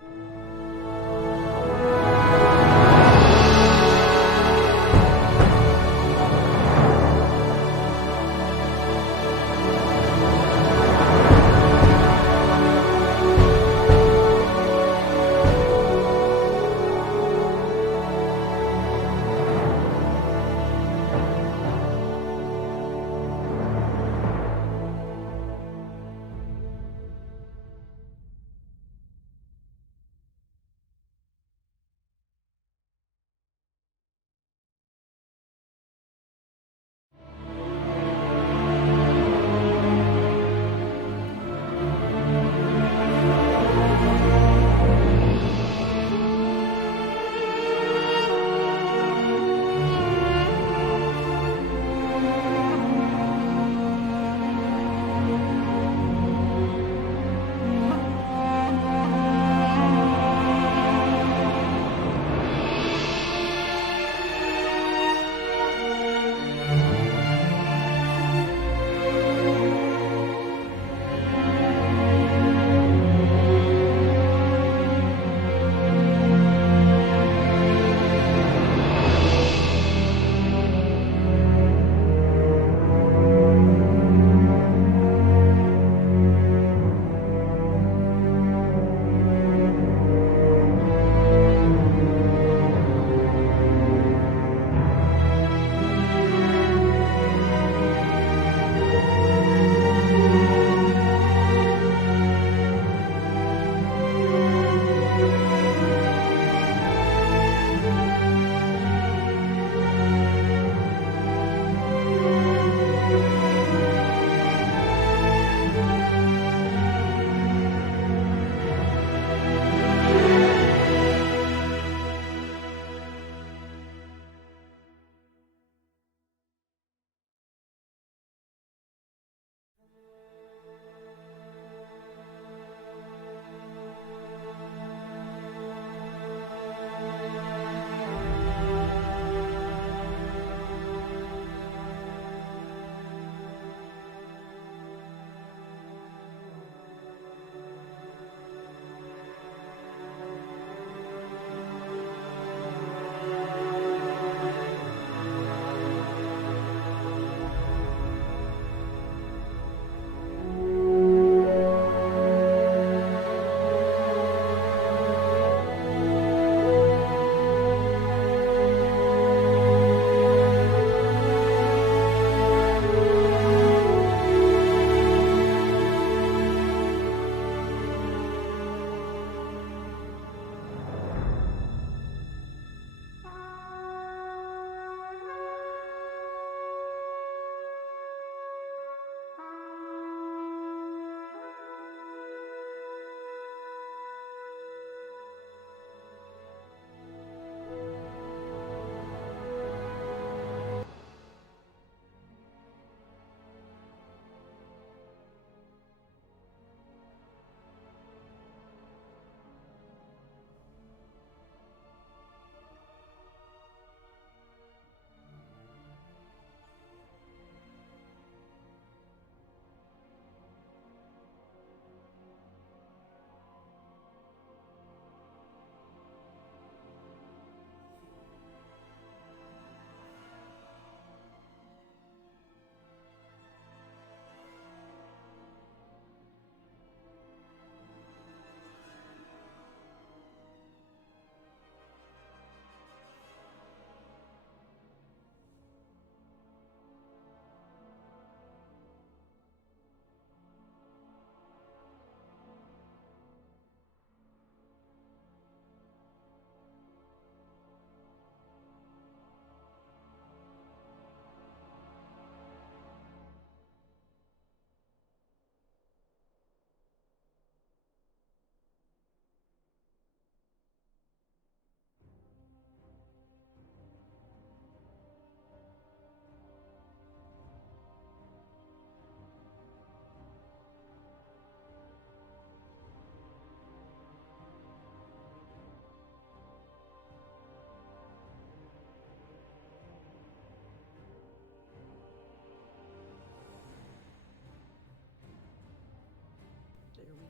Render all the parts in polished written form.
There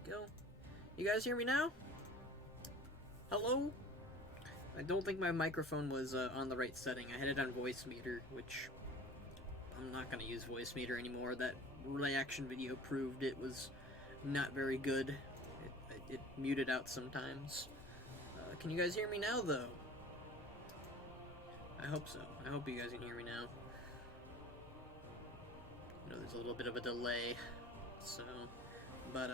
we go. You guys hear me now? hello? I don't think my microphone was on the right setting. I had it on voice meter, which I'm not going to use voice meter anymore. That reaction video proved it was not very good. It muted out sometimes. Can you guys hear me now, though? I hope so. I hope you guys can hear me now. I know there's a little bit of a delay, so... But,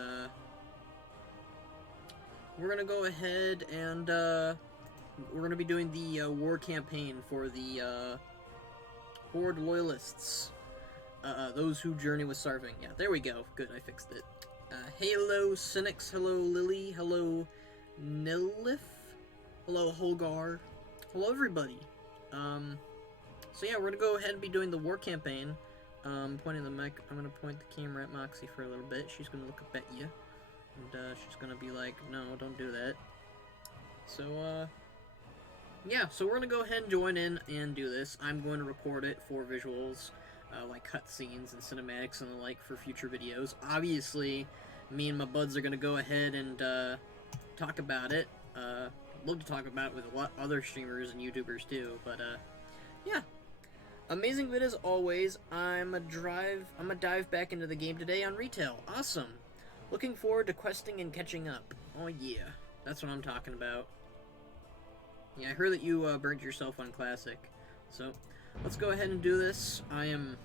we're gonna go ahead and, we're gonna be doing the, war campaign for the, Horde Loyalists. Those who journey with Saurfang. Yeah, there we go. Good, I fixed it. Hello, Cynics. Hello, Lily. Hello, Nilif. Hello, Holgar. Hello, everybody. So yeah, we're gonna go ahead and be doing the war campaign. Pointing the mic. I'm gonna point the camera at Moxie for a little bit. She's gonna look up at you, and she's gonna be like, "No, don't do that." So yeah. So we're gonna go ahead and join in and do this. I'm going to record it for visuals, like cutscenes and cinematics and the like for future videos. Obviously, me and my buds are gonna go ahead and talk about it. Love to talk about it with a lot of other streamers and YouTubers too. But yeah. Amazing vid as always. I'm gonna dive back into the game today on retail. Awesome. Looking forward to questing and catching up. Oh yeah, that's what I'm talking about. Yeah, I heard that you burned yourself on Classic. So, let's go ahead and do this. I'm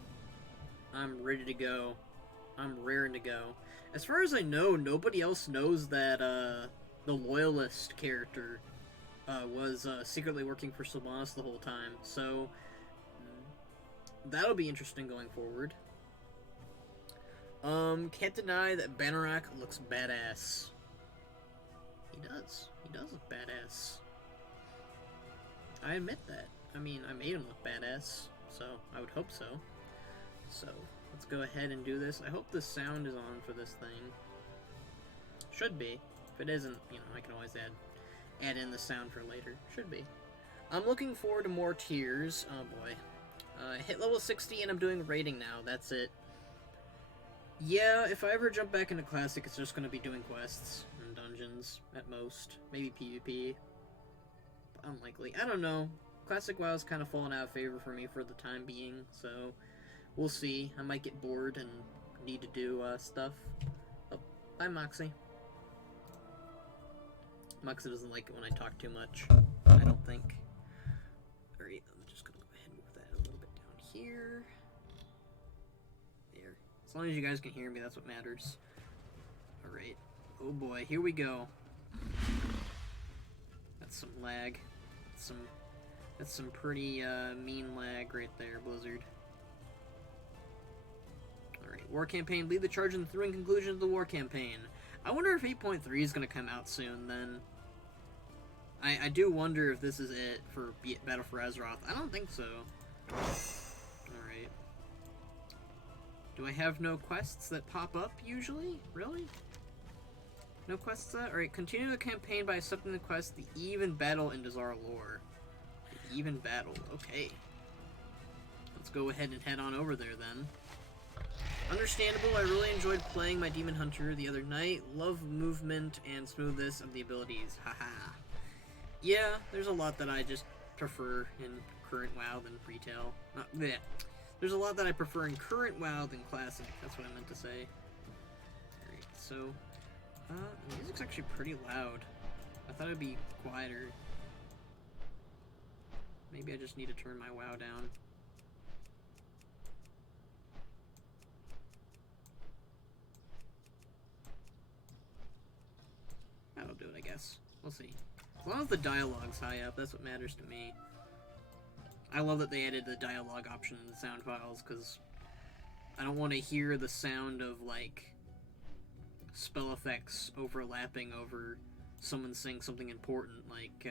ready to go. I'm raring to go. As far as I know, nobody else knows that the Loyalist character was secretly working for Sylvanas the whole time. So, that'll be interesting going forward. Can't deny that Banarak looks badass. He does. He does look badass. I admit that. I mean, I made him look badass, so I would hope so. So, let's go ahead and do this. I hope the sound is on for this thing. Should be. If it isn't, you know, I can always add in the sound for later. Should be. I'm looking forward to more tiers. Oh boy. Hit level 60 and I'm doing raiding now. That's it. Yeah, if I ever jump back into Classic, it's just going to be doing quests and dungeons at most. Maybe PvP. But unlikely. I don't know. Classic WoW's kind of fallen out of favor for me for the time being, so we'll see. I might get bored and need to do stuff. Oh, bye, Moxie. Moxie doesn't like it when I talk too much. I don't think. Alright, I'm just going to go ahead and move that a little bit down here. There. As long as you guys can hear me, that's what matters. Alright. Oh boy, here we go. That's some lag. That's some pretty mean lag right there, Blizzard. Alright, war campaign. Lead the charge in the thrilling conclusion of the war campaign. I wonder if 8.3 is going to come out soon, then. I do wonder if this is it for Battle for Azeroth. I don't think so. Alright. Do I have no quests that pop up, usually? Really? No quests that? Alright, continue the campaign by accepting the quest, The Even Battle in Dazara Lore. The Even Battle, okay. Let's go ahead and head on over there, then. Understandable, I really enjoyed playing my Demon Hunter the other night. Love movement and smoothness of the abilities. Haha. Yeah, there's a lot that I just prefer in current WoW than retail. Bleh. There's a lot that I prefer in current WoW than Classic. That's what I meant to say. Alright, so... the music's actually pretty loud. I thought it'd be quieter. Maybe I just need to turn my WoW down. That'll do it, I guess. We'll see. As long as the dialogue's high up, that's what matters to me. I love that they added the dialogue option in the sound files, because I don't want to hear the sound of, like, spell effects overlapping over someone saying something important, like,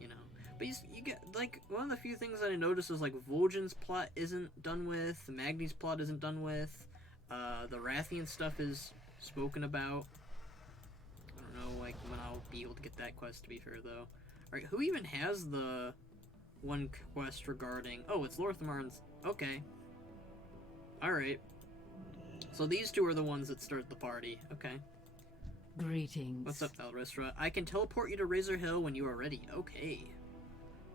you know. But you get, like, one of the few things that I noticed is, like, Vol'jin's plot isn't done with, Magni's plot isn't done with, the Rathian stuff is spoken about. I don't know, like, when I'll be able to get that quest, to be fair, though. Alright, who even has the one quest regarding... Oh, it's Lorthamarn's... Okay. Alright. So these two are the ones that start the party. Okay. Greetings. What's up, Valristra? I can teleport you to Razor Hill when you are ready. Okay.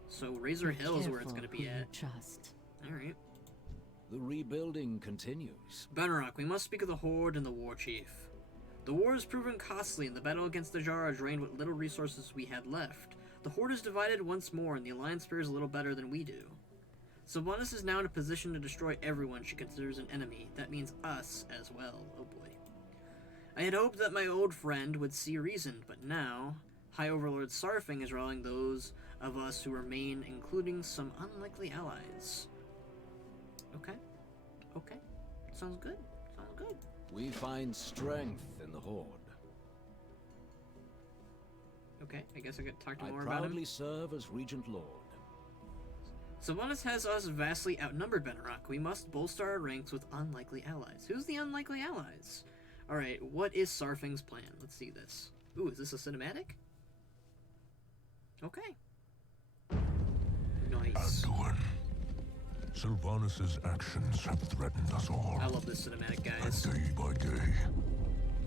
So Razor Hill is where it's gonna be at. Trust. Alright. The rebuilding continues. Benrock, we must speak of the Horde and the War Chief. The war has proven costly, and the battle against the Jara drained what little resources we had left. The Horde is divided once more, and the Alliance fares a little better than we do. Sylvanas is now in a position to destroy everyone she considers an enemy. That means us as well. Oh boy. I had hoped that my old friend would see reason, but now, High Overlord Saurfang is rallying those of us who remain, including some unlikely allies. Okay. Okay. Sounds good. Sounds good. We find strength in the Horde. Okay, I guess I could talk to I more about him. proudly serve as Regent Lord. Sylvanas has us vastly outnumbered, Benrock. We must bolster our ranks with unlikely allies. Who's the unlikely allies? Alright, what is Saurfang's plan? Let's see this. Ooh, is this a cinematic? Okay. Nice. Anduin. Sylvanas' actions have threatened us all. I love this cinematic, guys. And day by day,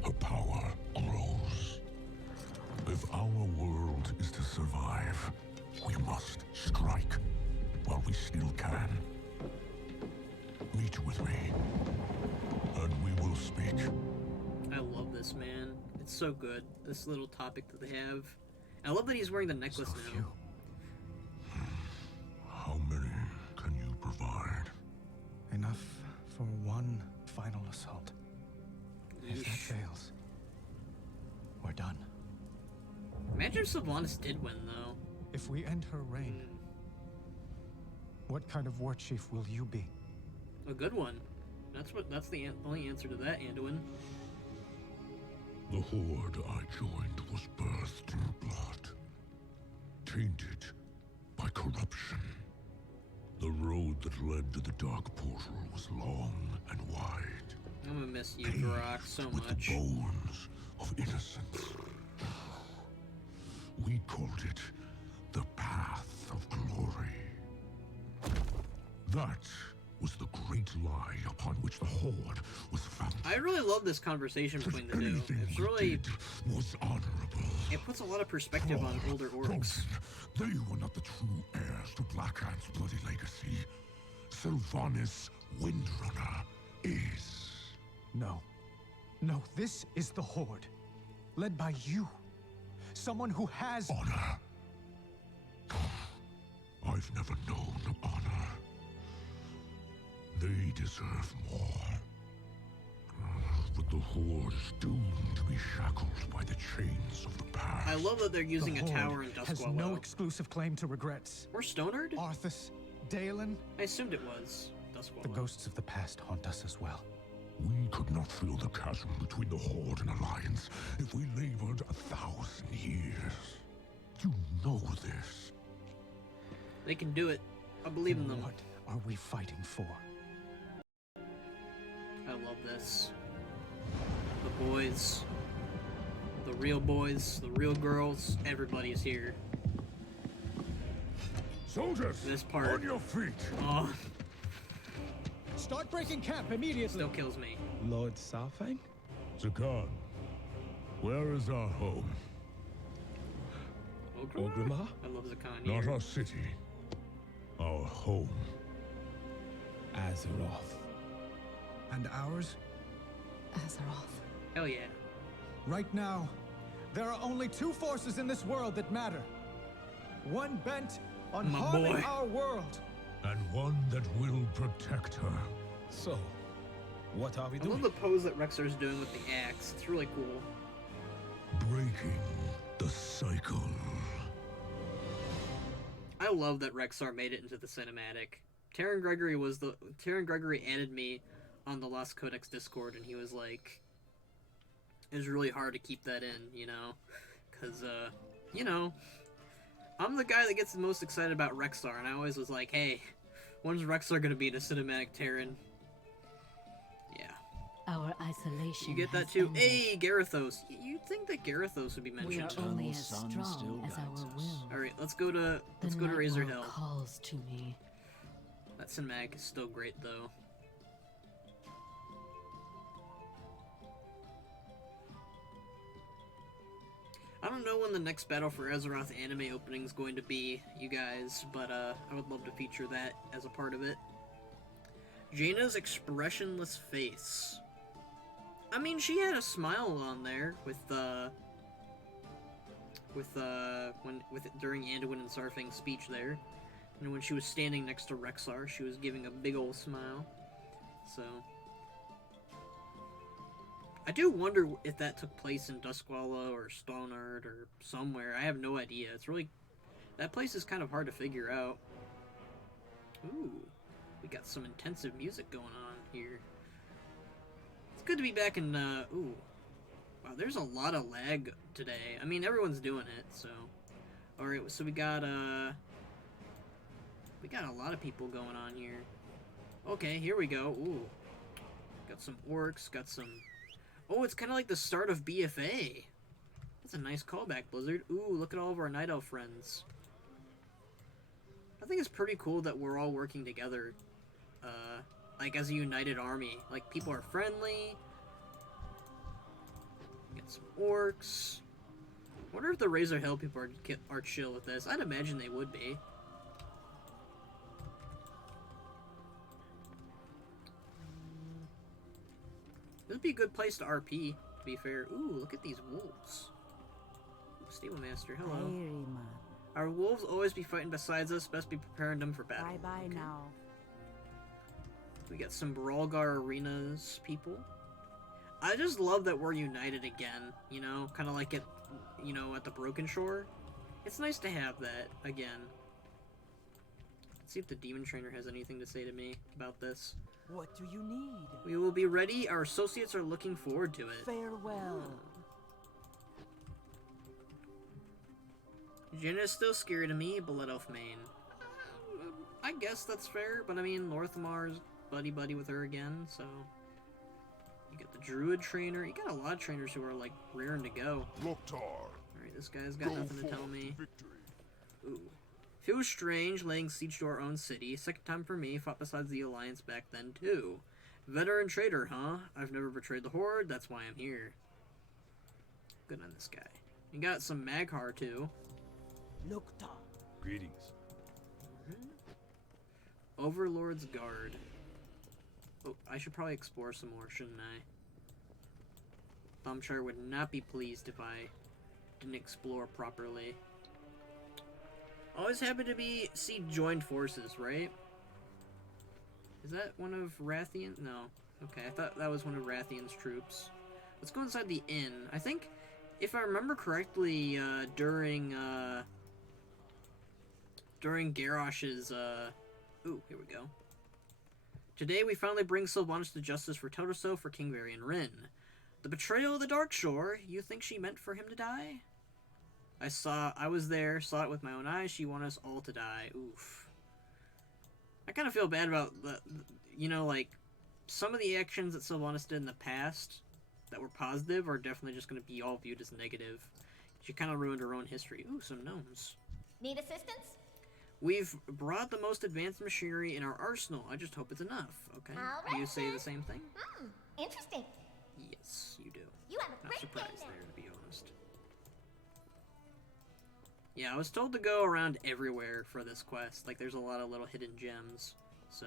her power grows. If our world is to survive, we must strike while we still can. Meet with me, and we will speak. I love this, man. It's so good. This little topic that they have. I love that he's wearing the necklace So now. few. How many can you provide? Enough for one final assault. If that Yeesh. fails, we're done. Imagine if Sylvanas did win, though. If we end her reign, what kind of war chief will you be? A good one. That's the only answer to that, Anduin. The horde I joined was birthed in blood, tainted by corruption. The road that led to the Dark Portal was long and wide, I'm gonna miss you, paved Brock, so with much. the bones of innocence. We called it the Path of Glory. That was the great lie upon which the Horde was founded. I really love this conversation between the two. Anything It's we really... did was honorable. It puts a lot of perspective on older orcs. They were not the true heirs to Blackhand's bloody legacy. Sylvanas Windrunner is. No. No, this is the Horde. Led by you. Someone who has... Honor. I've never known honor. They deserve more. But the Horde is doomed to be shackled by the chains of the past. I love that they're using the a Horde tower in has Duskwallow. no exclusive claim to regrets. Or Stonard? Arthas, Dalen, I assumed it was Duskwallow. the ghosts of the past haunt us as well. We could not fill the chasm between the Horde and Alliance if we labored 1,000 years. You know this. They can do it. I believe in them. What are we fighting for? I love this. The boys. The real boys. The real girls. Everybody is here. Soldiers, This part. on your feet. Oh, Start breaking camp immediately! still kills me. Lord Saurfang? Zakan, where is our home? Orgrimmar? I love Zakan Not here. our city. Our home. Azeroth. And ours? Azeroth. Hell yeah. Right now, there are only two forces in this world that matter. One bent on My harming boy. our world. And one that will protect her. So, what are we I love doing? the pose that Rexar's doing with the axe. It's really cool. Breaking the cycle. I love that Rexar made it into the cinematic. Terran Gregory added me on the Lost Codex Discord, and he was like, it was really hard to keep that in, you know? Because, you know, I'm the guy that gets the most excited about Rexar, and I always was like, hey, when's Rexar gonna be in a cinematic Terran? Yeah. Our isolation. You get that has too? ended. Hey, Garithos. You'd think that Garithos would be We are mentioned. only Eternal as sun strong still as our guides us. will. Alright, let's go to The Razor Night Hill. World calls to me. That cinematic is still great, though. I don't know when the next Battle for Azeroth anime opening is going to be, you guys, but I would love to feature that as a part of it. Jaina's expressionless face. I mean, she had a smile on there during Anduin and Saurfang's speech there, and when she was standing next to Rexar, she was giving a big old smile. So, I do wonder if that took place in Duskwalla or Stonard or somewhere. I have no idea. It's really, that place is kind of hard to figure out. Ooh, we got some intensive music going on here. It's good to be back in, ooh. Wow, there's a lot of lag today. I mean, everyone's doing it, so. Alright, so we got a lot of people going on here. Okay, here we go. Ooh. Got some orcs, got some... Oh, it's kind of like the start of BFA. That's a nice callback, Blizzard. Ooh, look at all of our Night Elf friends. I think it's pretty cool that we're all working together, like as a united army. Like, people are friendly. Get some orcs. Wonder if the Razor Hill people are chill with this. I'd imagine they would be. This would be a good place to RP, to be fair. Ooh, look at these wolves. Ooh, Stable Master, hello. Our wolves always be fighting besides us. Best be preparing them for battle. Bye-bye Okay. now. We got some Brawlgar Arenas people. I just love that we're united again, you know? Kind of like at the Broken Shore. It's nice to have that again. Let's see if the Demon Trainer has anything to say to me about this. What do you need? We will be ready. Our associates are looking forward to it. Farewell. Jenna is still scary to me, Blood Elf main. I guess that's fair, but I mean, Lorthamar's buddy-buddy with her again, so... You got the Druid Trainer. You got a lot of trainers who are, like, rearing to go. Alright, this guy's got nothing to tell me. Ooh. Feels strange laying siege to our own city. Second time for me. Fought besides the Alliance back then, too. Veteran traitor, huh? I've never betrayed the Horde. That's why I'm here. Good on this guy. You got some Maghar, too. Nukta. Greetings. Overlord's Guard. Oh, I should probably explore some more, shouldn't I? Thumbchar would not be pleased if I didn't explore properly. Always happy to see joined forces, right? Is that one of Rathian? No. Okay, I thought that was one of Rathian's troops. Let's go inside the inn. I think, if I remember correctly, during Garrosh's, ooh, here we go. Today we finally bring Sylvanas to justice for Totoso for King Varian Rin. The betrayal of the Dark Shore, you think she meant for him to die? I was there, saw it with my own eyes, she wanted us all to die. Oof. I kind of feel bad about, like, some of the actions that Sylvanas did in the past that were positive are definitely just going to be all viewed as negative. She kind of ruined her own history. Ooh, some gnomes. Need assistance? We've brought the most advanced machinery in our arsenal. I just hope it's enough, okay? All Do you right, say then. the same thing? Interesting. Yes, you do. You have a Not great surprised day now. there, to be honest. Yeah, I was told to go around everywhere for this quest. Like, there's a lot of little hidden gems, so...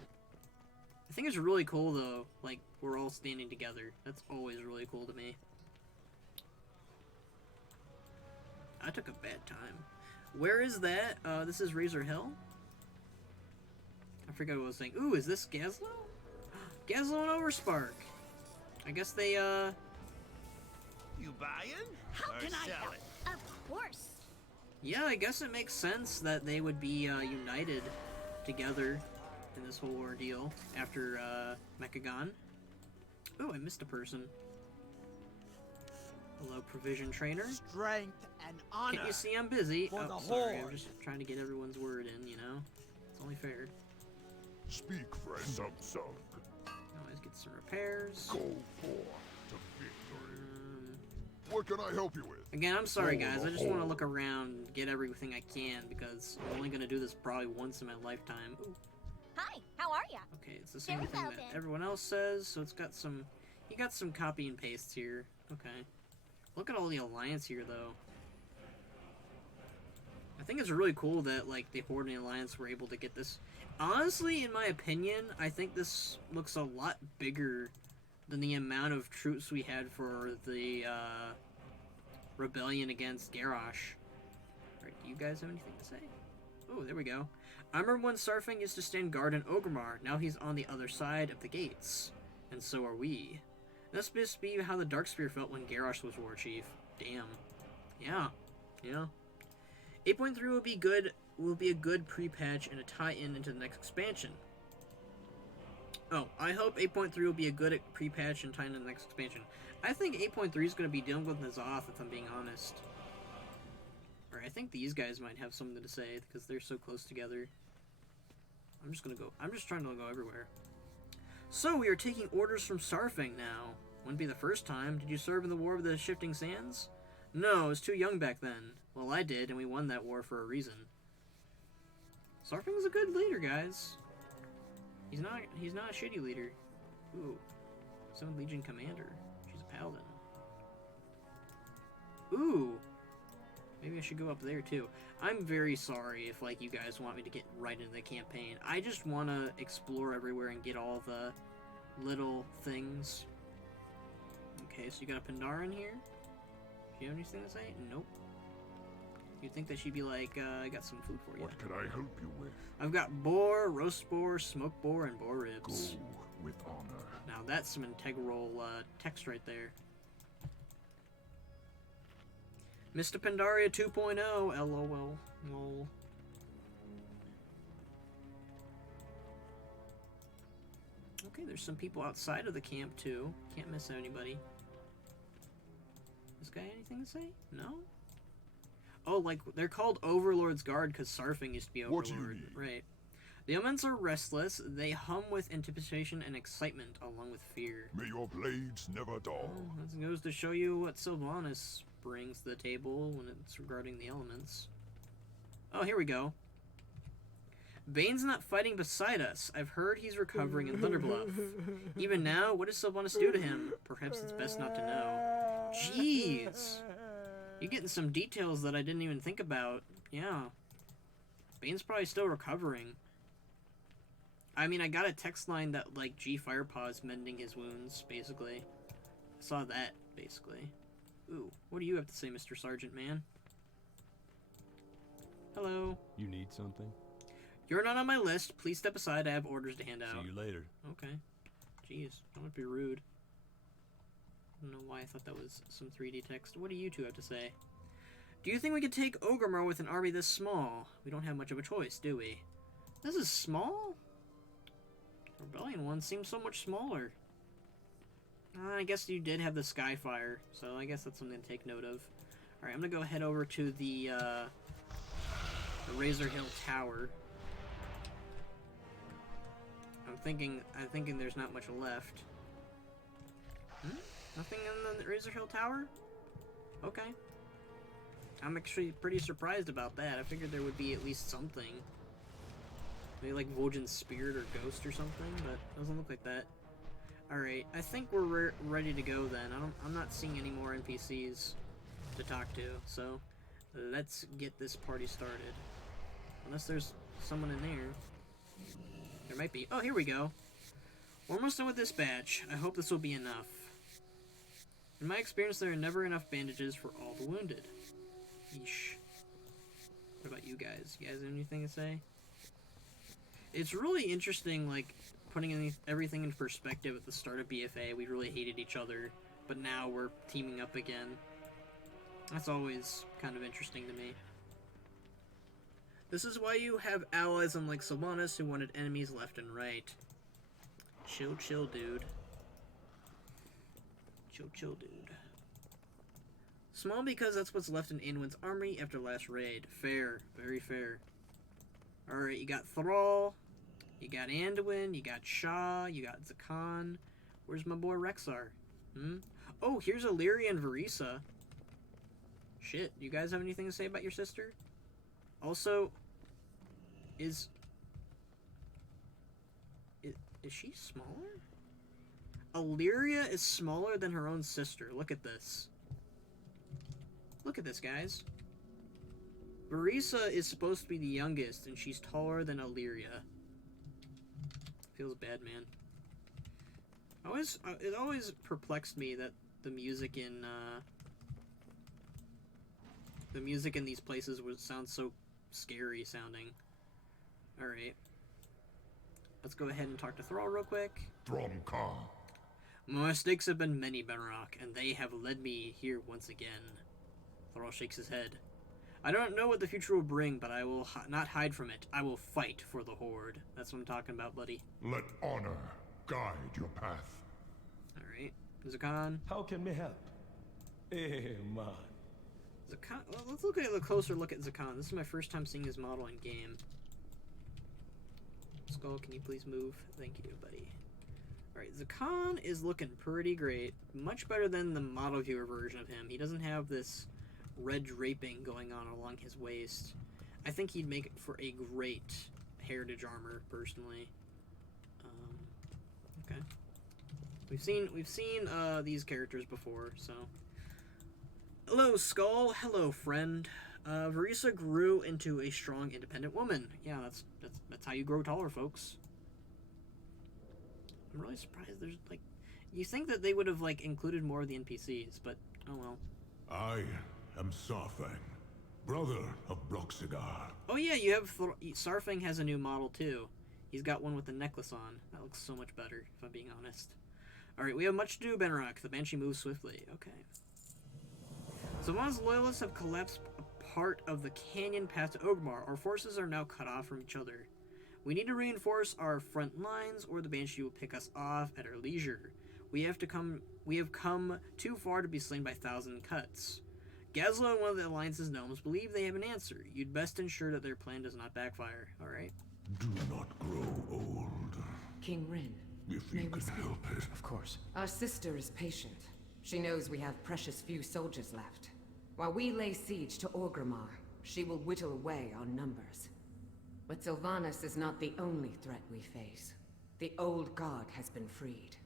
I think it's really cool, though, like, we're all standing together. That's always really cool to me. I took a bad time. Where is that? This is Razor Hill? I forgot what I was saying. Ooh, is this Gazlowe? Gazlowe and Overspark. I guess they, You buying? How or can I selling? help? Of course. yeah, I guess it makes sense that they would be, united together in this whole ordeal after, Mechagon. Oh, I missed a person. Hello, Provision Trainer. Strength and honor. Can't you see I'm busy? For Oh, the sorry, I'm Horde. just trying to get everyone's word in, you know? It's only fair. Speak, friend. Some. Always get some repairs. Go forth to victory. What can I help you with? Again, I'm sorry, Go guys. the I just want to Horde. look around and get everything I can because I'm only going to do this probably once in my lifetime. Ooh, Hi, how are ya? okay, it's the same Very thing well, that then. everyone else says, so it's got some... You got some copy and pastes here. Okay. Look at all the alliance here, though. I think it's really cool that, like, the Horde and the Alliance were able to get this. Honestly, in my opinion, I think this looks a lot bigger than the amount of troops we had for the, rebellion against Garrosh. Alright, do you guys have anything to say? Oh, there we go. I remember when Saurfang used to stand guard in Orgrimmar. Now he's on the other side of the gates. And so are we. That's supposed to be how the Darkspear felt when Garrosh was War Chief. Damn. Yeah. Yeah. 8.3 will be a good pre-patch and a tie-in into the next expansion. Oh, I hope 8.3 will be a good pre-patch and tie-in into the next expansion. I think 8.3 is going to be dealing with Nazoth, if I'm being honest. Or I think these guys might have something to say, because they're so close together. I'm just trying to go everywhere. So, we are taking orders from Saurfang now. Wouldn't be the first time. Did you serve in the War of the Shifting Sands? No, I was too young back then. Well, I did, and we won that war for a reason. Saurfang's a good leader, guys. He's not a shitty leader. Ooh. 7th Legion Commander. She's a paladin. Ooh. Maybe I should go up there, too. I'm very sorry if, like, you guys want me to get right into the campaign. I just want to explore everywhere and get all the little things. Okay, so you got a Pandaren here? Do you have anything to say? Nope. You'd think that she'd be like, I got some food for you. What can I help you with? I've got boar, roast boar, smoked boar, and boar ribs. Go with honor. Now that's some integral text right there. Mr. Pandaria 2.0, LOL. Lol. Okay, there's some people outside of the camp too. Can't miss anybody. This guy anything to say? No? Oh, like, they're called Overlord's Guard because Saurfang used to be Overlord. What do you need? Right. The elements are restless. They hum with anticipation and excitement along with fear. May your blades never dull. Oh, that goes to show you what Sylvanas brings to the table when it's regarding the elements. Oh, here we go. Bane's not fighting beside us. I've heard he's recovering in Thunderbluff. Even now, what does Sylvanas do to him? Perhaps it's best not to know. Jeez. You're getting some details that I didn't even think about. Yeah. Bane's probably still recovering. I mean, I got a text line that, like, G Firepaw's mending his wounds, basically. I saw that, basically. Ooh, what do you have to say, Mr. Sergeant Man? Hello. You need something? You're not on my list. Please step aside. I have orders to hand out. See you later. Okay. Jeez, don't be rude. I don't know why I thought that was some 3D text. What do you two have to say? Do you think we could take Orgrimmar with an army this small? We don't have much of a choice, do we? This is small? Rebellion one seems so much smaller. I guess you did have the Skyfire, so I guess that's something to take note of. Alright, I'm gonna go head over to the Razor Hill Tower. I'm thinking there's not much left. Nothing in the Razor Hill Tower? Okay. I'm actually pretty surprised about that. I figured there would be at least something. Maybe like Vol'jin's Spirit or Ghost or something, but it doesn't look like that. Alright, I think we're ready to go then. I'm not seeing any more NPCs to talk to, so let's get this party started. Unless there's someone in there. There might be. Oh, here we go. We're almost done with this batch. I hope this will be enough. In my experience, there are never enough bandages for all the wounded. Yeesh. What about you guys? You guys have anything to say? It's really interesting, like, putting everything in perspective. At the start of BFA, we really hated each other, but now we're teaming up again. That's always kind of interesting to me. This is why you have allies unlike Sylvanas who wanted enemies left and right. Chill, dude. Chill, dude. Small because that's what's left in Anwin's army after last raid. Fair. Very fair. Alright, you got Thrall. You got Anduin. You got Shah. You got Zakan. Where's my boy Rexar? Oh, here's Illyria and Varisa. Shit, you guys have anything to say about your sister? Also, is she smaller? Illyria is smaller than her own sister. Look at this. Look at this, guys. Barisa is supposed to be the youngest, and she's taller than Illyria. Feels bad, man. It always perplexed me that the music in these places would sound so scary sounding. Alright. Let's go ahead and talk to Thrall real quick. Thromka. My mistakes have been many, Benrock, and they have led me here once again. Thrall shakes his head. I don't know what the future will bring, but I will not hide from it. I will fight for the Horde. That's what I'm talking about, buddy. Let honor guide your path. Alright. Zakan. How can me help? Eh, man. Zakan. Well, let's look at a closer look at Zakan. This is my first time seeing his model in game. Skull, can you please move? Thank you, buddy. Alright, Zakan is looking pretty great. Much better than the model viewer version of him. He doesn't have this red draping going on along his waist. I think he'd make it for a great heritage armor, personally. Okay. We've seen these characters before, so. Hello, Skull. Hello, friend. Verisa grew into a strong, independent woman. Yeah, that's how you grow taller, folks. I'm really surprised there's, like... You think that they would have, like, included more of the NPCs, but, oh well. I am Saurfang, brother of Bloxigar. Oh yeah, you have... Saurfang has a new model, too. He's got one with a necklace on. That looks so much better, if I'm being honest. Alright, we have much to do, Benrock. The Banshee moves swiftly. Okay. So once Loyalists have collapsed a part of the canyon path to Orgrimmar, our forces are now cut off from each other. We need to reinforce our front lines, or the Banshee will pick us off at our leisure. We have come too far to be slain by 1,000 cuts. Gazlo and one of the Alliance's gnomes believe they have an answer. You'd best ensure that their plan does not backfire, alright? Do not grow old. King Rin. If you can help it. Of course. Our sister is patient. She knows we have precious few soldiers left. While we lay siege to Orgrimmar, she will whittle away our numbers. But Sylvanas is not the only threat we face. The old god has been freed.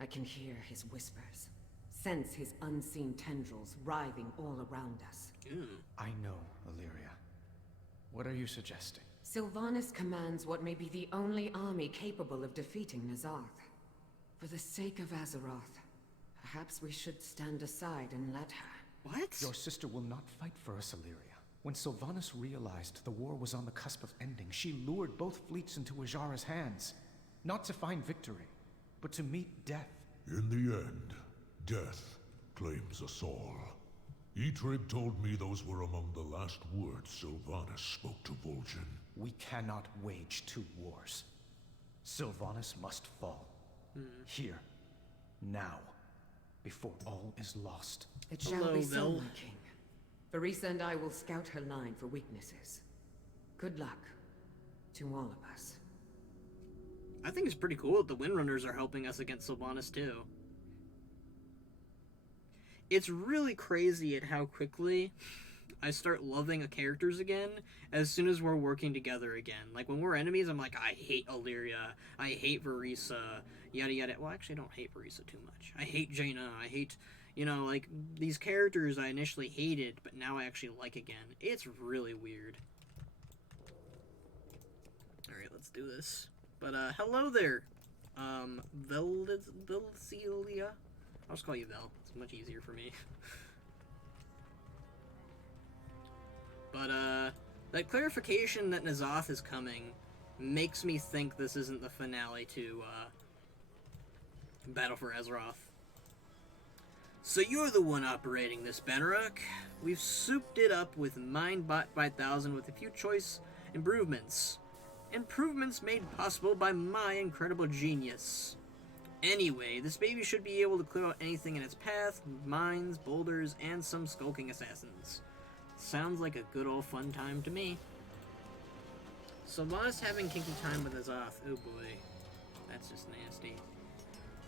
I can hear his whispers, sense his unseen tendrils writhing all around us. I know, Illyria. What are you suggesting? Sylvanas commands what may be the only army capable of defeating Nazarth. For the sake of Azeroth, perhaps we should stand aside and let her. What? Your sister will not fight for us, Illyria. When Sylvanas realized the war was on the cusp of ending, she lured both fleets into Ajara's hands. Not to find victory, but to meet death. In the end, death claims us all. Eitrigg told me those were among the last words Sylvanas spoke to Vol'jin. We cannot wage two wars. Sylvanas must fall. Here. Now. Before all is lost. It shall be so, my king. Verisa and I will scout her line for weaknesses. Good luck to all of us. I think it's pretty cool that the Windrunners are helping us against Sylvanas too. It's really crazy at how quickly I start loving characters again as soon as we're working together again. Like, when we're enemies, I'm like, I hate Illyria, I hate Verisa, yada yada. Well, actually, I don't hate Verisa too much. I hate Jaina, I hate, you know, like, these characters I initially hated, but now I actually like again. It's really weird. Alright, let's do this. But, hello there, Velcelia? I'll just call you Vel. It's much easier for me. But, that clarification that N'Zoth is coming makes me think this isn't the finale to, Battle for Azeroth. So you're the one operating this, Benrock. We've souped it up with Mindbot 5000 with a few choice improvements. Improvements made possible by my incredible genius. Anyway, this baby should be able to clear out anything in its path, mines, boulders, and some skulking assassins. Sounds like a good old fun time to me. Sylvanas having kinky time with N'Zoth. Oh boy. That's just nasty.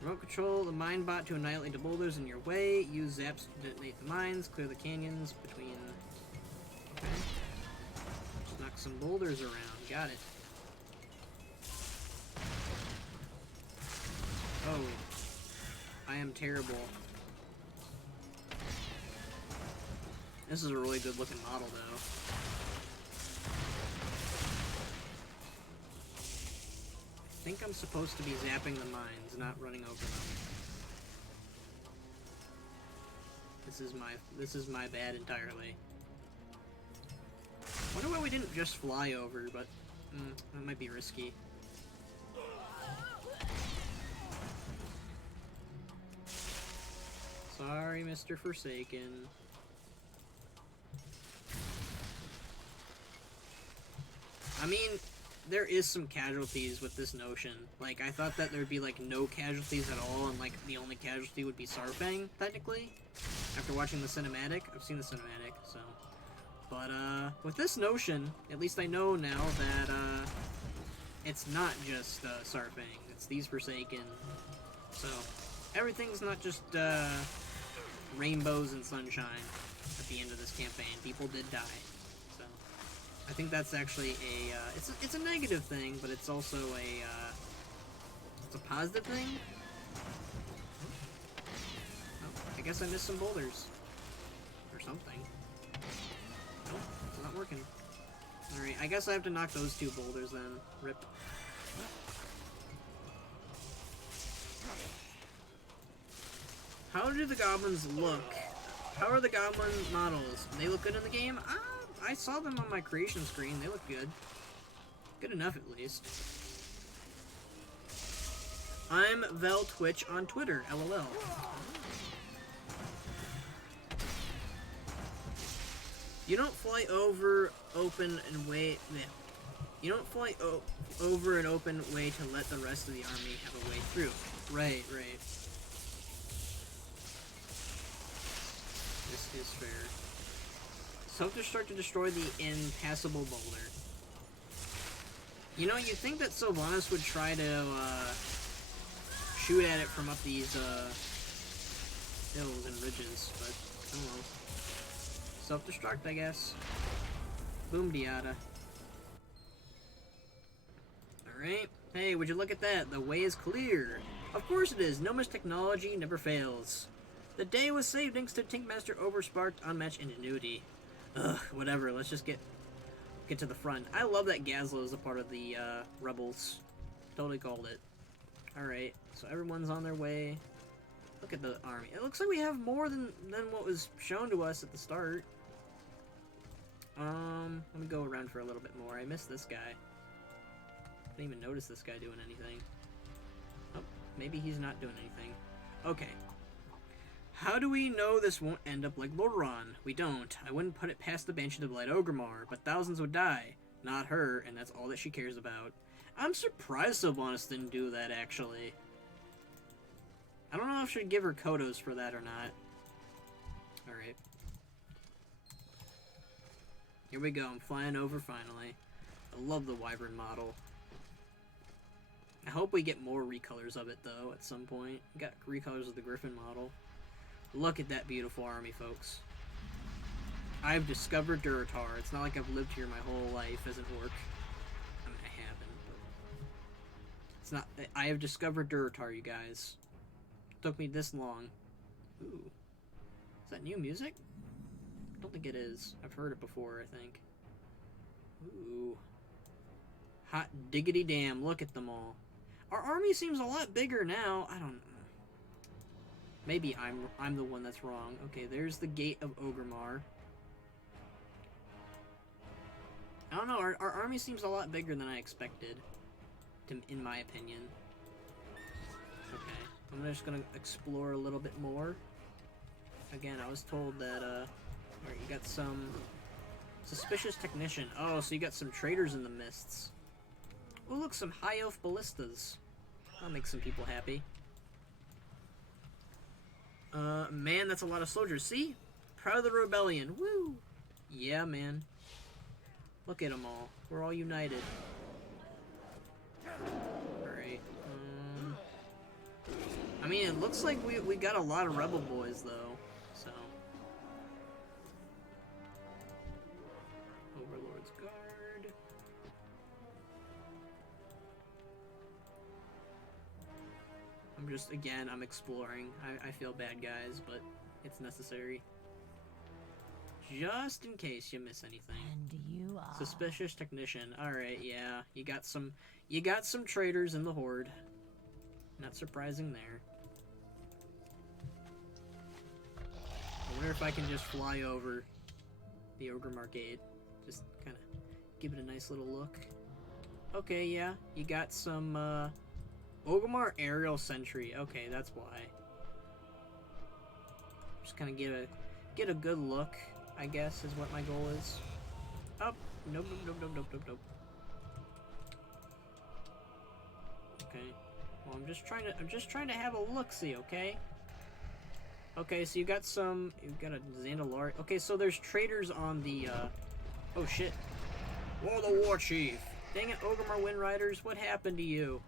Remote control the Mindbot to annihilate the boulders in your way. Use zaps to detonate the mines. Clear the canyons between... Okay. Just knock some boulders around. Got it. Oh. I am terrible. This is a really good looking model, though. I think I'm supposed to be zapping the mines, not running over them. This is my bad entirely. Wonder why we didn't just fly over, but that might be risky. Sorry, Mr. Forsaken. I mean, there is some casualties with this notion. Like, I thought that there'd be, like, no casualties at all, and, like, the only casualty would be Saurfang, technically. After watching the cinematic. I've seen the cinematic, so... But, with this notion, at least I know now that, it's not just, Saurfang. It's these Forsaken. So, everything's not just, rainbows and sunshine at the end of this campaign. People did die. So, I think that's actually a, it's a negative thing, but it's also a, it's a positive thing. Oh, I guess I missed some boulders. Or something. Nope, it's not working. Alright, I guess I have to knock those two boulders then. Rip. How do the goblins look? How are the goblin models? They look good in the game? I saw them on my creation screen. They look good. Good enough, at least. I'm Vel Twitch on Twitter. LOL. You don't fly over open and wait. You don't fly over an open way to let the rest of the army have a way through. Right, right. This is fair. Self-destruct to destroy the impassable boulder. You know, you'd think that Sylvanas would try to shoot at it from up these hills and ridges, but I don't know. Self-destruct, I guess. Boom diata. Alright. Hey, would you look at that? The way is clear. Of course it is. Noma's technology never fails. The day was saved thanks to Tinkmaster Oversparked unmatched ingenuity. Ugh, whatever. Let's just get to the front. I love that Gazlo is a part of the rebels. Totally called it. Alright, so everyone's on their way. Look at the army. It looks like we have more than what was shown to us at the start. Let me go around for a little bit more. I missed this guy. Didn't even notice this guy doing anything. Oh, maybe he's not doing anything. Okay. How do we know this won't end up like Lordaeron? We don't. I wouldn't put it past the Banshee to blight Orgrimmar, but thousands would die. Not her, and that's all that she cares about. I'm surprised Sylvanas didn't do that, actually. I don't know if I should give her Kodos for that or not. Alright. Here we go. I'm flying over finally. I love the Wyvern model. I hope we get more recolors of it, though, at some point. We got recolors of the Griffin model. Look at that beautiful army, folks. I've discovered Durotar. It's not like I've lived here my whole life as an orc. I mean, I haven't, but... It's not... I have discovered Durotar, you guys. It took me this long. Ooh. Is that new music? I don't think it is. I've heard it before, I think. Ooh. Hot diggity damn, look at them all. Our army seems a lot bigger now. I don't... Maybe I'm the one that's wrong. Okay, there's the Gate of Orgrimmar. I don't know, our army seems a lot bigger than I expected, in my opinion. Okay, I'm just gonna explore a little bit more. Again, I was told that, alright, you got some suspicious technician. Oh, so you got some traders in the mists. Oh, look, some high elf ballistas. That'll make some people happy. Man, that's a lot of soldiers. See? Proud of the rebellion. Woo! Yeah, man. Look at them all. We're all united. Alright. I mean, it looks like we got a lot of rebel boys, though. So. Overlord's Guard. I'm exploring. I feel bad, guys, but it's necessary. just in case you miss anything. And you are... Suspicious technician. Alright, yeah. You got some traitors in the Horde. Not surprising there. I wonder if I can just fly over the Orgrimmar Gate. Just kind of give it a nice little look. Okay, yeah. You got some, Orgrimmar Aerial Sentry. Okay, that's why. Just kind of get a good look, I guess, is what my goal is. Oh, nope. Okay. Well, I'm just trying to have a look-see, okay? Okay, so you've got a Zandalar. Okay, so there's traitors on the, oh shit. Whoa, the War Chief! Dang it, Orgrimmar Wind Riders, what happened to you?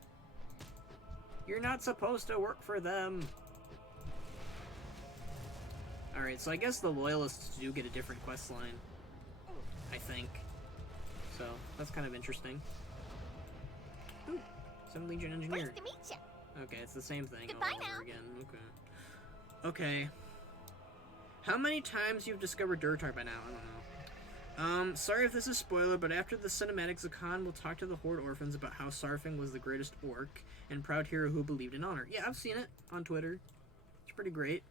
You're not supposed to work for them. Alright, so I guess the Loyalists do get a different quest line. I think. So, that's kind of interesting. Ooh, 7 Legion Engineer. Nice to meet you. Okay, it's the same thing Goodbye all over now. again. Okay. Okay. How many times you've discovered Durtar by now? I don't know. Sorry if this is spoiler, but after the cinematics, Zakan will talk to the Horde orphans about how Saurfang was the greatest orc and proud hero who believed in honor. Yeah, I've seen it on Twitter. It's pretty great.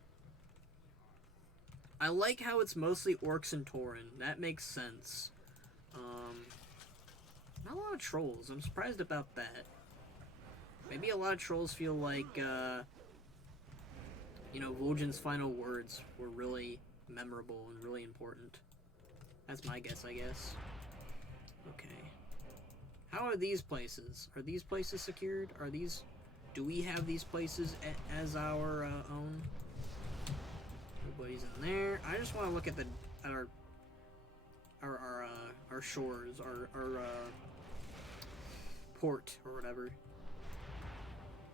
I like how it's mostly orcs and Tauren. That makes sense. Not a lot of trolls. I'm surprised about that. Maybe a lot of trolls feel like, you know, Vol'jin's final words were really memorable and really important. That's my guess, I guess. Okay. How are these places? Are these places secured? Do we have these places as our own? Nobody's in there. I just want to look at our shores, our port or whatever.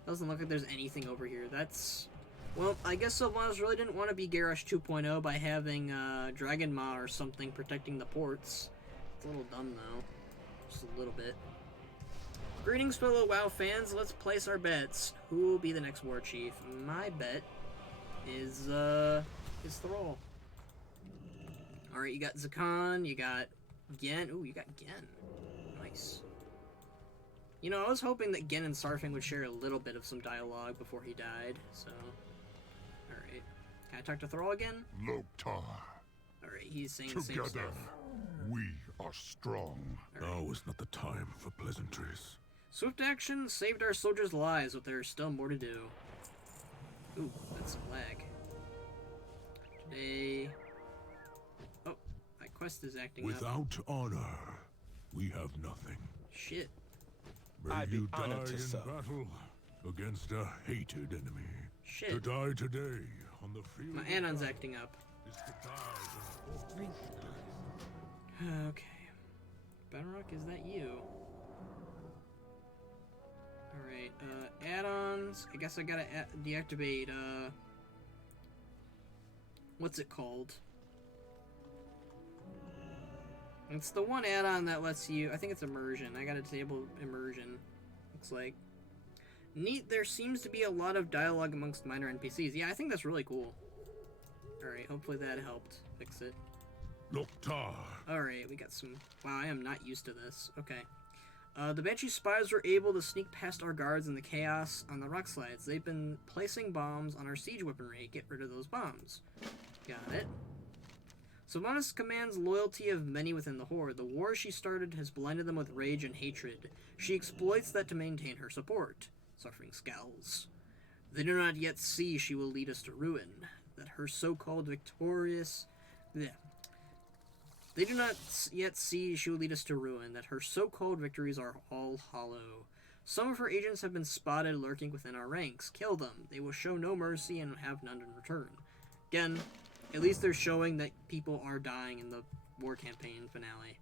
Doesn't look like there's anything over here. That's... Well, I guess Sylvanas really didn't want to be Garrosh 2.0 by having Dragon Maw or something protecting the ports. It's a little dumb, though. Just a little bit. Greetings, fellow WoW fans. Let's place our bets. Who will be the next war chief? My bet is Thrall. Alright, you got Zakan, you got Gen. Ooh, you got Gen. Nice. You know, I was hoping that Gen and Saurfang would share a little bit of some dialogue before he died, so... Alright. Can I talk to Thrall again? Loktar. Alright, he's saying the same Together, stuff. we are strong. Now is not the time for pleasantries. Swift action saved our soldiers' lives, but there's still more to do. Ooh, that's some lag. Today... Oh, my quest is acting up. Without honor, we have nothing. Shit. May I'd be you die honored to in serve. battle against a hated enemy. Shit. To die today on the field. My of Anon's battle acting up. is to die Okay. Benrock, is that you? Alright, add-ons. I guess I gotta deactivate, what's it called? It's the one add-on that lets you... I think it's immersion. I gotta disable immersion. Looks like. Neat, there seems to be a lot of dialogue amongst minor NPCs. Yeah, I think that's really cool. Alright, hopefully that helped fix it. Loktar. Alright, we got some... Wow, I am not used to this. Okay. The Banshee spies were able to sneak past our guards in the chaos on the rock slides. They've been placing bombs on our siege weaponry. Get rid of those bombs. Got it. Sylvanas commands loyalty of many within the Horde. The war she started has blinded them with rage and hatred. She exploits that to maintain her support. Suffering scowls. They do not yet see she will lead us to ruin. That her so-called victorious... Yeah. They do not yet see she will lead us to ruin. That her so-called victories are all hollow. Some of her agents have been spotted lurking within our ranks. Kill them. They will show no mercy and have none in return. Again... At least they're showing that people are dying in the war campaign finale.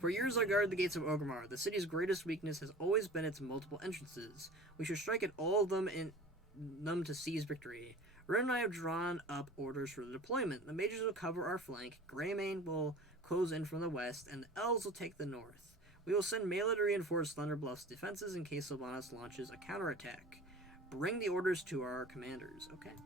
For years I guarded the gates of Orgrimmar. The city's greatest weakness has always been its multiple entrances. We should strike at all of them to seize victory. Ren and I have drawn up orders for the deployment. The mages will cover our flank, Greymane will close in from the west, and the elves will take the north. We will send melee to reinforce Thunderbluff's defenses in case Sylvanas launches a counterattack. Bring the orders to our commanders. Okay.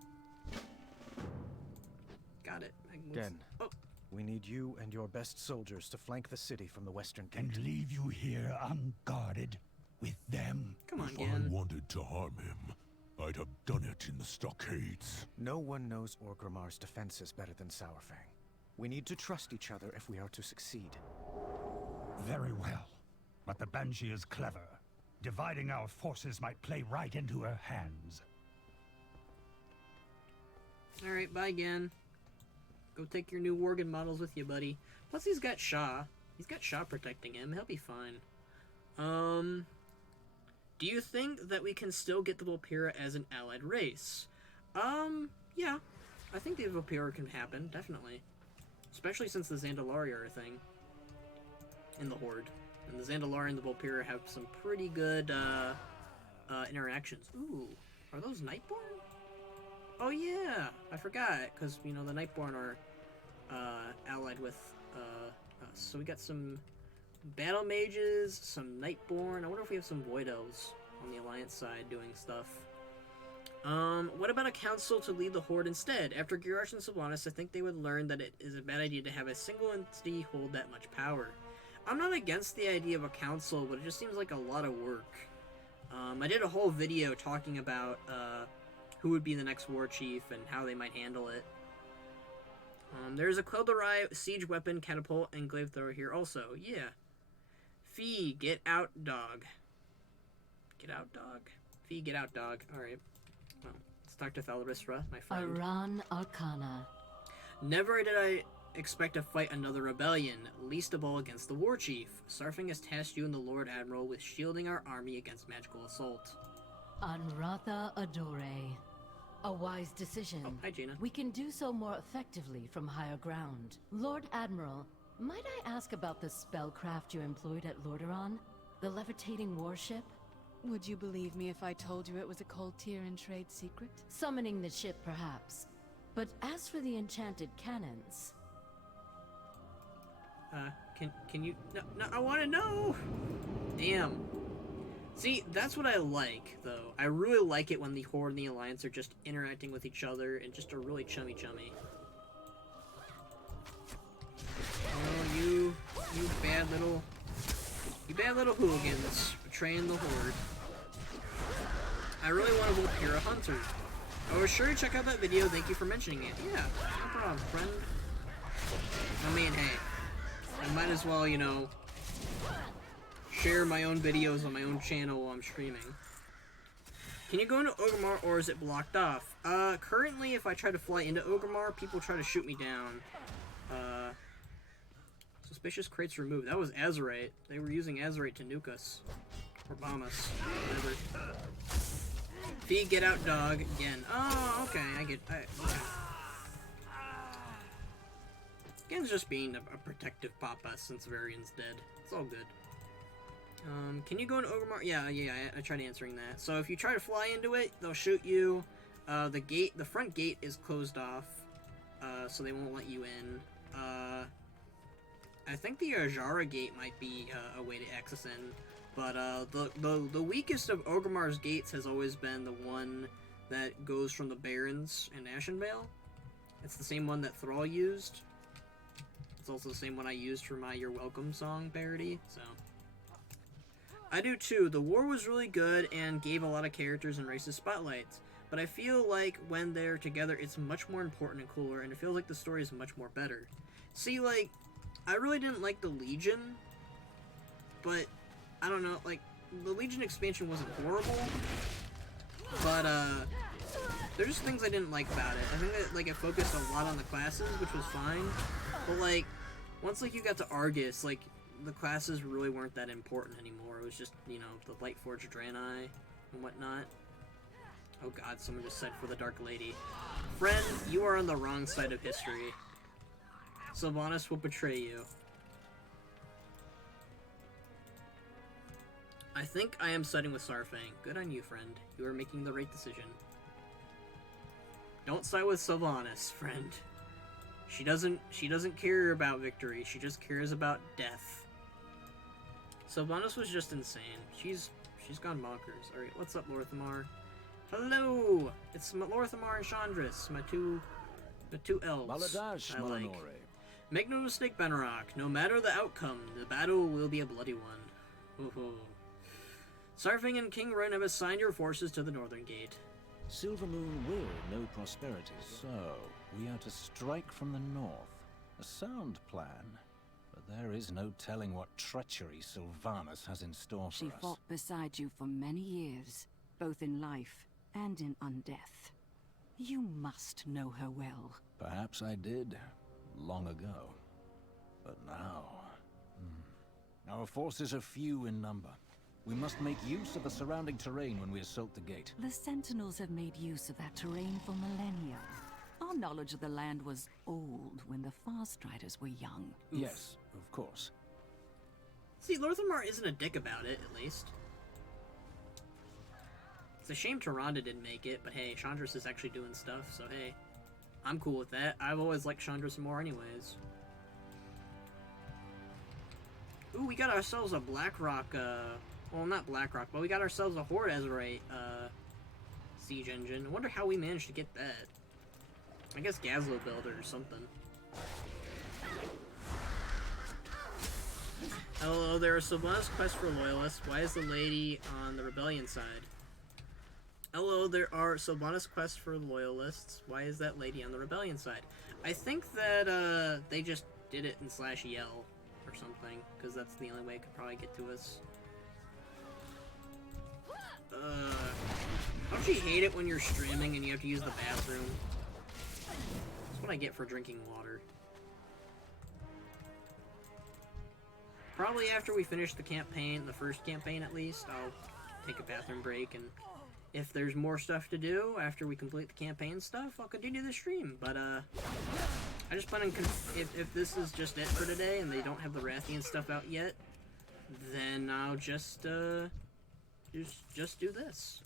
Got it. Again, Oh, we need you and your best soldiers to flank the city from the western gate. And leave you here unguarded with them? come on, If I Gan. wanted to harm him, I'd have done it in the stockades. No one knows Orgrimmar's defenses better than Saurfang. We need to trust each other if we are to succeed. Very well. But the Banshee is clever. Dividing our forces might play right into her hands. Alright, bye again. Go take your new Worgen models with you, buddy. Plus, he's got Shaw. He's got Shaw protecting him. He'll be fine. Do you think that we can still get the Volpira as an allied race? Yeah. I think the Volpira can happen, definitely. Especially since the Zandalari are a thing. In the Horde. And the Zandalari and the Volpira have some pretty good, interactions. Ooh, are those Nightborn? Oh yeah, I forgot, because, you know, the Nightborn are, allied with, us. So we got some Battle Mages, some Nightborn. I wonder if we have some Void Elves on the Alliance side doing stuff. What about a council to lead the Horde instead? After Garrosh and Sylvanas, I think they would learn that it is a bad idea to have a single entity hold that much power. I'm not against the idea of a council, but it just seems like a lot of work. I did a whole video talking about, who would be the next war chief and how they might handle it. There's a Quel'Dorei siege weapon, catapult, and glaive thrower here also. Yeah. Fee, get out, dog. Get out, dog. Fee, get out, dog. Alright. Well, let's talk to Thalrisra, my friend. Aran Arcana. Never did I expect to fight another rebellion, least of all against the war chief. Saurfang has tasked you and the Lord Admiral with shielding our army against magical assault. Anratha Adore. A wise decision. Oh, hi, Jaina. We can do so more effectively from higher ground. Lord Admiral, might I ask about the spellcraft you employed at Lordaeron? The levitating warship? Would you believe me if I told you it was a Cold Tyrant trade secret? Summoning the ship, perhaps. But as for the enchanted cannons... Can you... No, I want to know! Damn. See, that's what I like, though. I really like it when the Horde and the Alliance are just interacting with each other and just are really chummy-chummy. Oh, you bad little... You bad little hooligans betraying the Horde. I really want a Volpira Hunter. I was sure to check out that video, thank you for mentioning it. Yeah, no problem, friend. I mean, hey. I might as well, you know, share my own videos on my own channel while I'm streaming. Can you go into Orgrimmar or is it blocked off? Currently, if I try to fly into Orgrimmar, people try to shoot me down. Suspicious crates removed. That was Azerite. They were using Azerite to nuke us. Or bomb us. Whatever. Fee, get out, dog. Again. Oh, okay. Okay. Gen's just being a protective papa since Varian's dead. It's all good. Can you go into Orgrimmar? Yeah, I tried answering that. So if you try to fly into it, they'll shoot you. The front gate is closed off, so they won't let you in. I think the Ajara gate might be a way to access in, but the weakest of Orgrimmar's gates has always been the one that goes from the Barrens and Ashenvale. It's the same one that Thrall used. It's also the same one I used for my You're Welcome song parody, so... I do too. The war was really good and gave a lot of characters and races spotlights, but I feel like when they're together it's much more important and cooler, and it feels like the story is much more better. See, like, I really didn't like the Legion, but, I don't know, like, the Legion expansion wasn't horrible, but, there's just things I didn't like about it. I think that, like, it focused a lot on the classes, which was fine, but, like, once, like, you got to Argus, like, the classes really weren't that important anymore. It was just, you know, the Lightforged Draenei and whatnot. Oh god, someone just said for the Dark Lady. Friend, you are on the wrong side of history. Sylvanas will betray you. I think I am siding with Saurfang. Good on you, friend. You are making the right decision. Don't side with Sylvanas, friend. She doesn't care about victory. She just cares about death. Sylvanas was just insane. She's gone bonkers. Alright, what's up, Lorthamar? Hello! It's Lorthamar and Chandris, my two The 2 elves. Baladash, I like. Malinore. Make no mistake, Benarok. No matter the outcome, the battle will be a bloody one. Ooh. Saurfang and King Ren have assigned your forces to the northern gate. Silvermoon will know prosperity, so we are to strike from the north. A sound plan, but there is no telling what treachery Sylvanas has in store for She us. fought beside you for many years, both in life and in undeath. You must know her well. Perhaps I did, long ago. But now... Our forces are few in number. We must make use of the surrounding terrain when we assault the gate. The Sentinels have made use of that terrain for millennia. Our knowledge of the land was old when the Farstriders were young. Oof. Yes, of course. See, Lorthamar isn't a dick about it, at least. It's a shame Tyrande didn't make it, but hey, Chandris is actually doing stuff, so hey. I'm cool with that. I've always liked Chandris more anyways. Ooh, we got ourselves a Blackrock, well, not Blackrock, but we got ourselves a Horde Ezerite, siege engine. I wonder how we managed to get that. I guess Gazlo built it or something. Hello, there are Sylvanas quests for Loyalists. Why is the lady on the Rebellion side? Hello, there are Sylvanas quests for Loyalists. Why is that lady on the Rebellion side? I think that, they just did it in /yell or something, because that's the only way it could probably get to us. Don't you hate it when you're streaming and you have to use the bathroom? That's what I get for drinking water. Probably after we finish the campaign, the first campaign at least, I'll take a bathroom break, and if there's more stuff to do after we complete the campaign stuff, I'll continue the stream. But, I just plan on, if this is just it for today and they don't have the Rathian stuff out yet, then I'll just do this.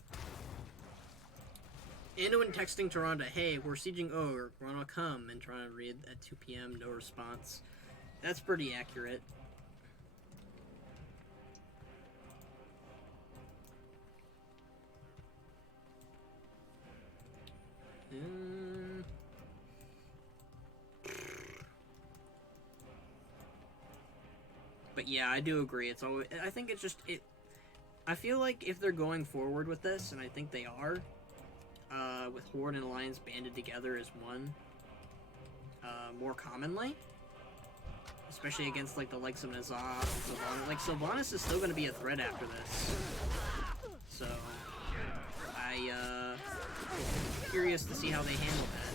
Anduin texting Tyrande, hey, we're sieging Ogre, wanna come? And trying to read at 2 PM, no response. That's pretty accurate. But yeah, I do agree. It's always, I think it's just, I feel like if they're going forward with this, and I think they are, with Horde and Alliance banded together as one, more commonly, especially against like the likes of N'Zoth and Sylvanas. Like, Sylvanas is still going to be a threat after this, so I'm curious to see how they handle that.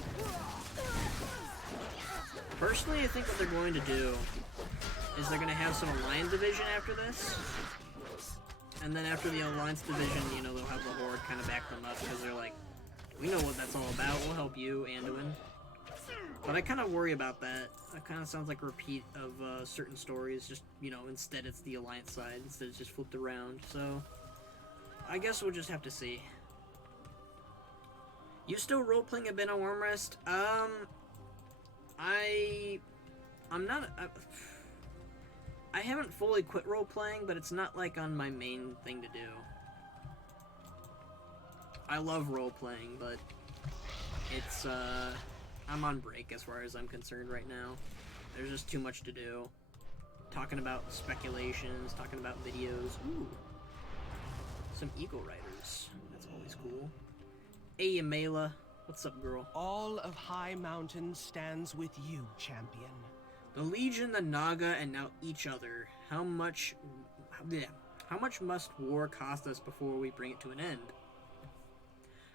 Personally, I think what they're going to do is they're going to have some Alliance division after this, and then after the Alliance division, you know, they'll have the Horde kind of back them up, because they're like, we know what that's all about, we'll help you, Anduin. But I kind of worry about that. That kind of sounds like a repeat of certain stories, just, you know, instead it's the Alliance side, instead it's just flipped around, so I guess we'll just have to see. You still role-playing a bit on Wormrest? I'm not... I haven't fully quit role-playing, but it's not, like, on my main thing to do. I love role-playing, but it's, I'm on break as far as I'm concerned right now. There's just too much to do. Talking about speculations, talking about videos. Ooh. Some Eagle Riders. That's always cool. Hey, Amela. What's up, girl? All of High Mountain stands with you, champion. The Legion, the Naga, and now each other. How much must war cost us before we bring it to an end?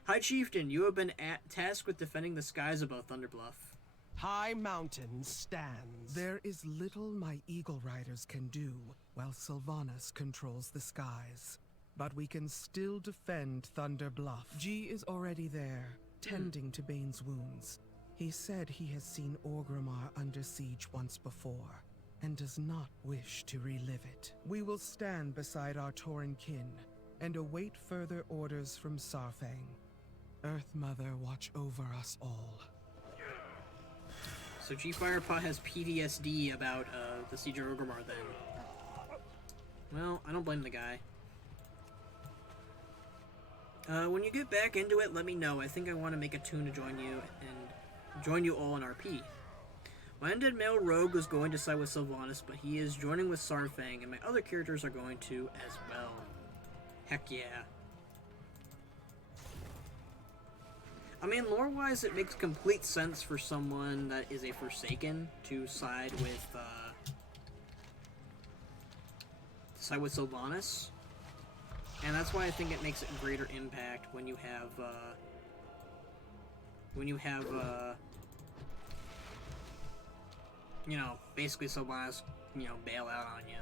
High Chieftain, you have been tasked with defending the skies above Thunderbluff. High Mountain stands. There is little my Eagle Riders can do while Sylvanas controls the skies. But we can still defend Thunderbluff. G is already there, tending to Bane's wounds. He said he has seen Orgrimmar under siege once before, and does not wish to relive it. We will stand beside our Tauren kin, and await further orders from Saurfang. Earth Mother, watch over us all. So G-Firepot has PTSD about the Siege of Orgrimmar then. Well, I don't blame the guy. When you get back into it, let me know. I think I want to make a tune to join you, and Join you all in RP. My undead male rogue was going to side with Sylvanas, but he is joining with Saurfang, and my other characters are going to as well. Heck yeah. I mean, lore-wise, it makes complete sense for someone that is a Forsaken to side with Sylvanas. And that's why I think it makes a greater impact when you have, you know, basically Sylvanas, you know, bail out on you.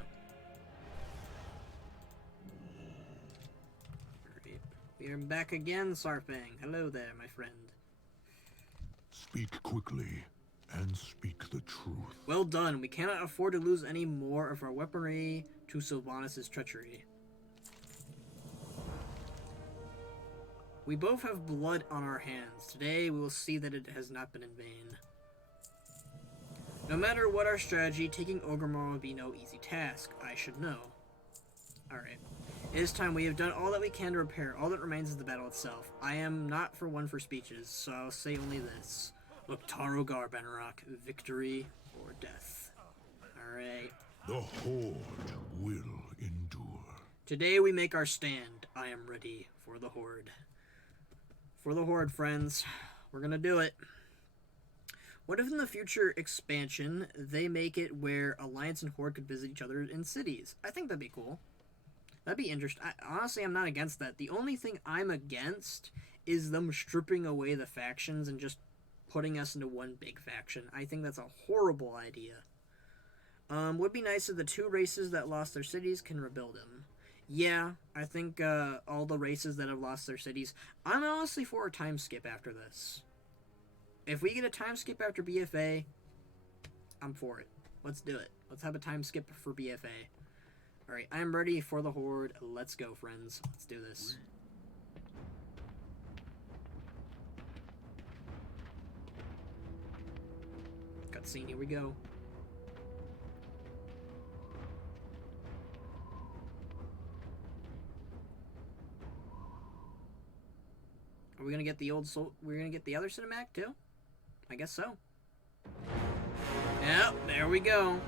Alright. We are back again, Saurfang. Hello there, my friend. Speak quickly, and speak the truth. Well done. We cannot afford to lose any more of our weaponry to Sylvanas' treachery. We both have blood on our hands. Today we will see that it has not been in vain. No matter what our strategy, taking Orgrimmar will be no easy task. I should know. Alright. It is time. We have done all that we can to repair. All that remains is the battle itself. I am not for one for speeches, so I'll say only this. Loktaro Garbenrock, victory or death. Alright. The Horde will endure. Today we make our stand. I am ready for the Horde. For the Horde, friends. We're gonna do it. What if in the future expansion, they make it where Alliance and Horde could visit each other in cities? I think that'd be cool. That'd be interesting. Honestly, I'm not against that. The only thing I'm against is them stripping away the factions and just putting us into one big faction. I think that's a horrible idea. Would be nice if the two races that lost their cities can rebuild them. Yeah, I think all the races that have lost their cities... I'm honestly for a time skip after this. If we get a time skip after BFA, I'm for it. Let's do it. Let's have a time skip for BFA. Alright, I'm ready for the Horde. Let's go, friends. Let's do this. Cutscene, here we go. Are we gonna get the old soul? We're gonna get the other cinematic too? I guess so. Yep, there we go.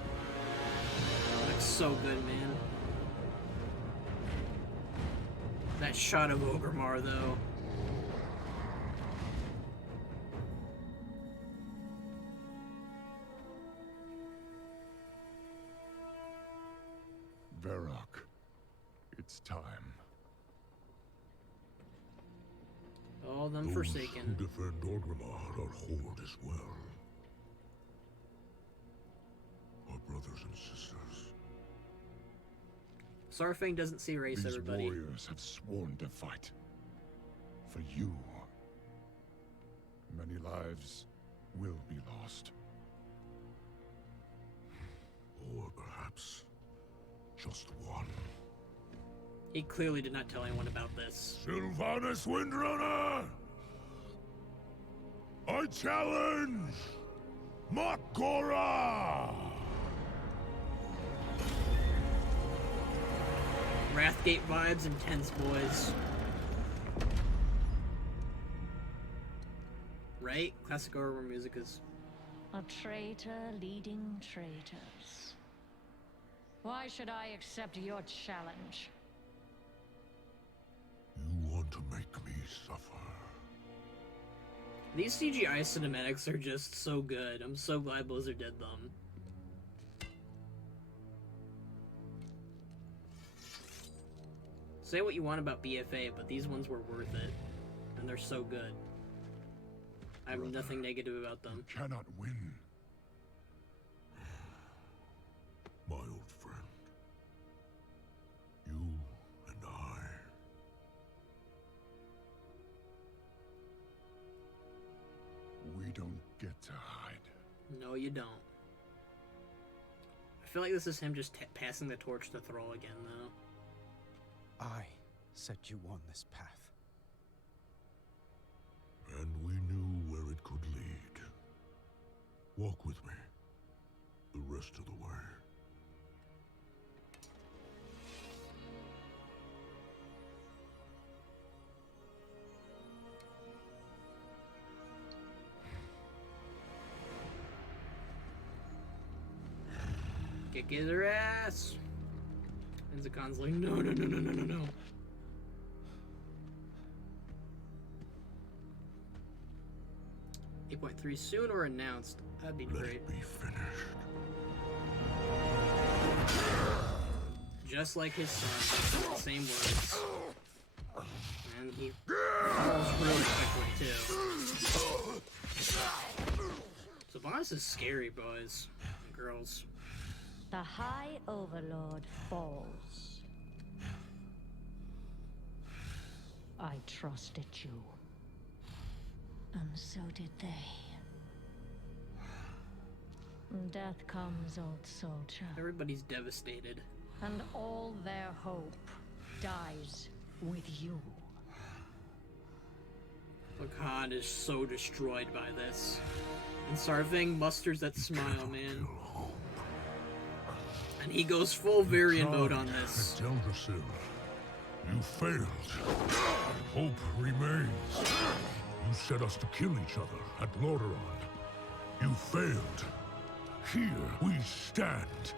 Looks so good, man. That shot of Orgrimmar, though. Varrock, it's time. All them Those Forsaken. who defend Orgrimmar are Horde as well. Our brothers and sisters. Saurfang doesn't see race, These everybody. warriors have sworn to fight. For you. Many lives will be lost. Or perhaps just one. He clearly did not tell anyone about this. Sylvanas Windrunner! I challenge Makora! Wrathgate vibes intense, boys. Right? Classic horror music is... A traitor leading traitors. Why should I accept your challenge? You want to make me suffer. These CGI cinematics are just so good. I'm so glad Blizzard did them. Say what you want about BFA, but these ones were worth it. And they're so good. I have nothing negative about them. You cannot win. My old friend. You and I. We don't get to hide. No, you don't. I feel like this is him just passing the torch to Thrall again, though. I set you on this path. And we knew where it could lead. Walk with me. The rest of the way. Kick her ass. And Zakan's like, no, no, no, no, no, no, no. .3 soon or announced? That'd be great. Let it be finished. Just like his son, same words. And he falls really quickly too. Sylvanas is scary, boys and girls. The High Overlord falls. I trusted you. And so did they. Death comes, old soldier. Everybody's devastated. And all their hope dies with you. Lacan is so destroyed by this. And Saurfang musters that smile, man. And he goes full variant mode on this. Teldrassil, you failed. Hope remains. You set us to kill each other at Lordaeron. You failed. Here we stand.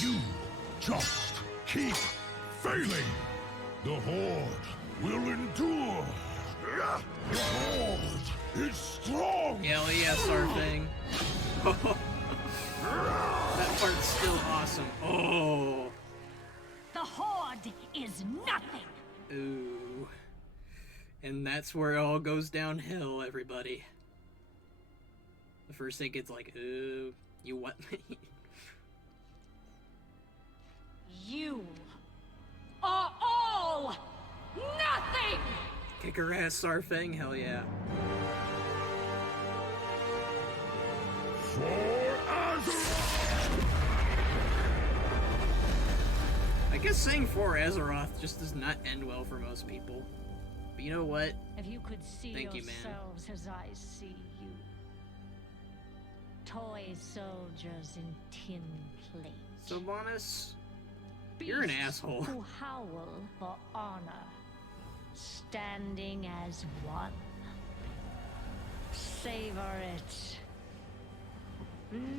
You just keep failing. The Horde will endure. The Horde is strong. Hell yeah, Saurfang. That part's still awesome. Oh. The Horde is nothing. Ooh. And that's where it all goes downhill, everybody. The Forsaken's like, ooh, you what me? You are all nothing! Kick her ass, Saurfang, hell yeah. I guess saying for Azeroth just does not end well for most people. But you know what? If you could see Thank you, man. yourselves as I see you. Toy soldiers in tin plate. Sylvanas, you're an asshole. Who howl for honor, standing as one. Savor it.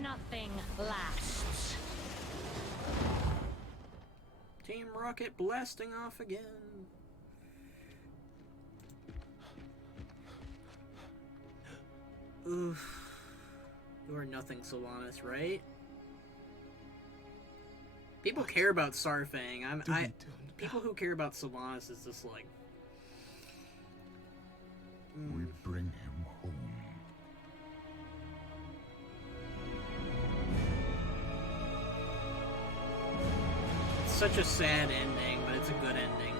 Nothing lasts. Team Rocket blasting off again. Oof. You are nothing, Sylvanas, right? People care about Saurfang. People who care about Sylvanas is just like... We bring him home. It's such a sad ending, but it's a good ending.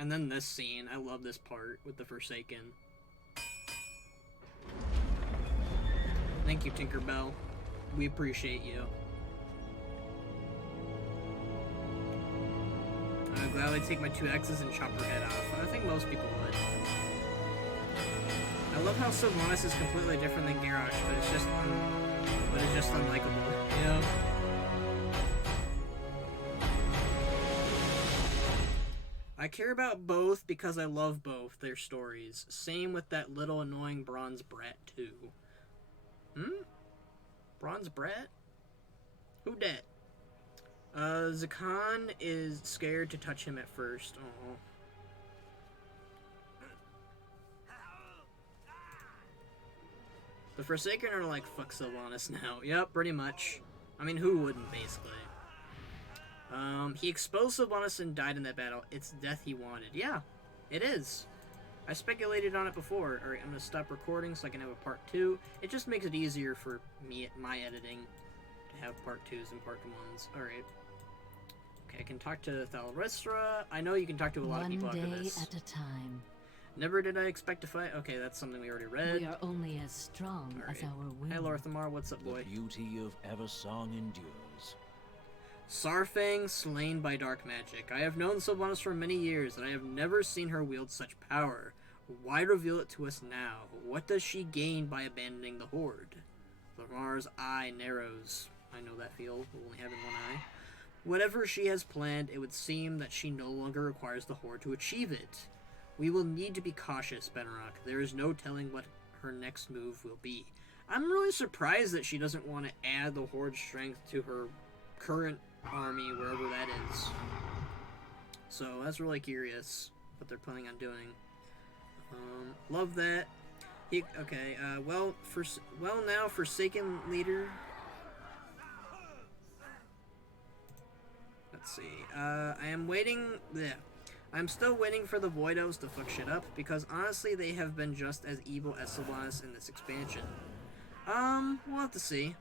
And then this scene, I love this part with the Forsaken. Thank you, Tinkerbell. We appreciate you. I'm glad I take my 2 X's and chop her head off. I think most people would. I love how Sylvanas is completely different than Garrosh, but it's just unlikable. You know? I care about both because I love both their stories. Same with that little annoying bronze brat too. Bronze brat? Who dat? Zakan is scared to touch him at first. Aww. The Forsaken are like, fuck Sylvanas now. Yep, pretty much. I mean, who wouldn't, basically? He exposed Sylvanas and died in that battle. It's death he wanted. Yeah, it is. I speculated on it before. Alright, I'm gonna stop recording so I can have a part 2. It just makes it easier for me, my editing, to have part 2s and part 1s. Alright. Okay, I can talk to Thalrestra. I know you can talk to a lot of people after this. One day at a time. Never did I expect to fight. Okay, that's something we already read. We are only as strong as our will. Hey, Lorthamar, what's up, boy? The beauty of Eversong endures. Saurfang slain by dark magic. I have known Sylvanas for many years, and I have never seen her wield such power. Why reveal it to us now? What does she gain by abandoning the Horde? Lamar's eye narrows. I know that feel, only having one eye. Whatever she has planned, it would seem that she no longer requires the Horde to achieve it. We will need to be cautious, Benrock. There is no telling what her next move will be. I'm really surprised that she doesn't want to add the Horde strength to her current army, wherever that is. So that's really curious what they're planning on doing. Love that. Now Forsaken Leader. Let's see. I'm still waiting for the Void Elves to fuck shit up, because honestly they have been just as evil as Sylvanas in this expansion. We'll have to see.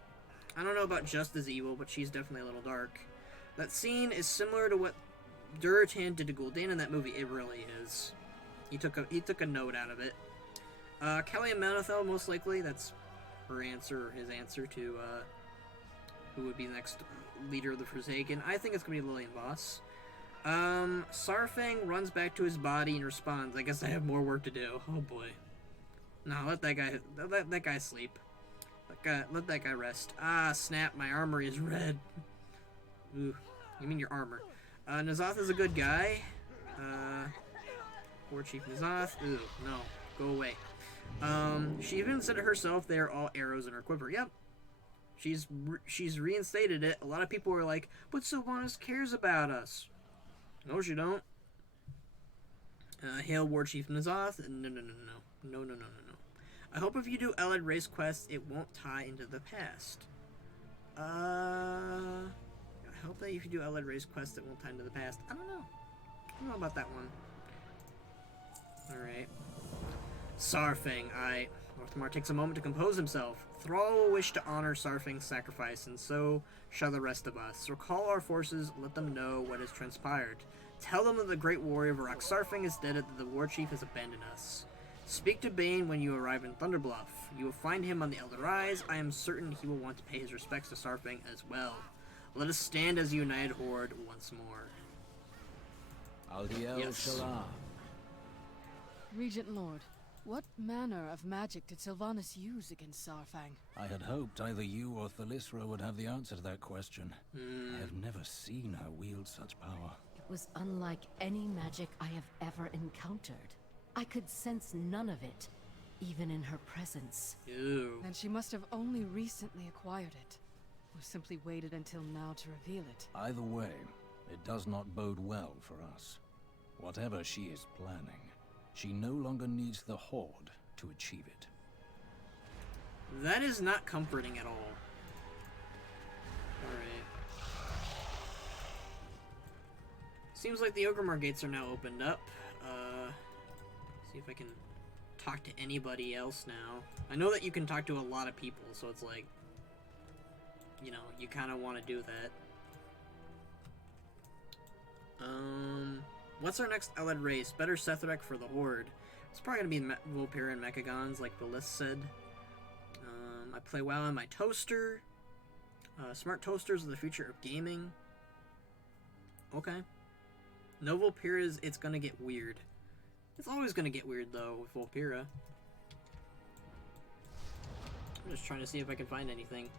I don't know about just as evil, but she's definitely a little dark. That scene is similar to what Durotan did to Gul'dan in that movie. It really is. He took a note out of it. Kelly and Manethel, most likely. That's her answer, or his answer to who would be the next leader of the Forsaken. I think it's gonna be Lillian Voss. Saurfang runs back to his body and responds, I guess I have more work to do. Oh boy. No, let that guy sleep. Let that guy rest. Ah, snap, my armory is red. Ooh, you mean your armor. N'Zoth is a good guy. War Chief N'Zoth. Ooh, no, go away. She even said it herself, they are all arrows in her quiver. Yep. She's reinstated it. A lot of people were like, but Sylvanas cares about us. No, she don't. Hail War Chief N'Zoth. No. I hope if you do Allied race quests, it won't tie into the past. I hope that if you do Allied race quests, it won't tie into the past. I don't know about that one. Alright. Saurfang. Orthamar takes a moment to compose himself. Thrall will wish to honor Saurfang's sacrifice, and so shall the rest of us. Recall our forces, let them know what has transpired. Tell them that the great warrior Varrock Saurfang is dead and that the war chief has abandoned us. Speak to Bane when you arrive in Thunderbluff. You will find him on the Elder Rise. I am certain he will want to pay his respects to Saurfang as well. Let us stand as a united horde once more. Aldiel Shalah. Regent Lord, what manner of magic did Sylvanas use against Saurfang? I had hoped either you or Thalisra would have the answer to that question. I have never seen her wield such power. It was unlike any magic I have ever encountered. I could sense none of it, even in her presence. Ew. Then she must have only recently acquired it, or simply waited until now to reveal it. Either way, it does not bode well for us. Whatever she is planning, she no longer needs the Horde to achieve it. That is not comforting at all. Alright. Seems like the Orgrimmar gates are now opened up. See if I can talk to anybody else now. I know that you can talk to a lot of people, so it's like, you know, you kind of want to do that. What's our next Allied race? Better Sethrek for the Horde. It's probably gonna be Vulpera and Mechagons, like the list said. I play WoW on my toaster. Smart toasters are the future of gaming. Okay. No Vulperas, it's gonna get weird. It's always gonna get weird though with Vulpera. I'm just trying to see if I can find anything.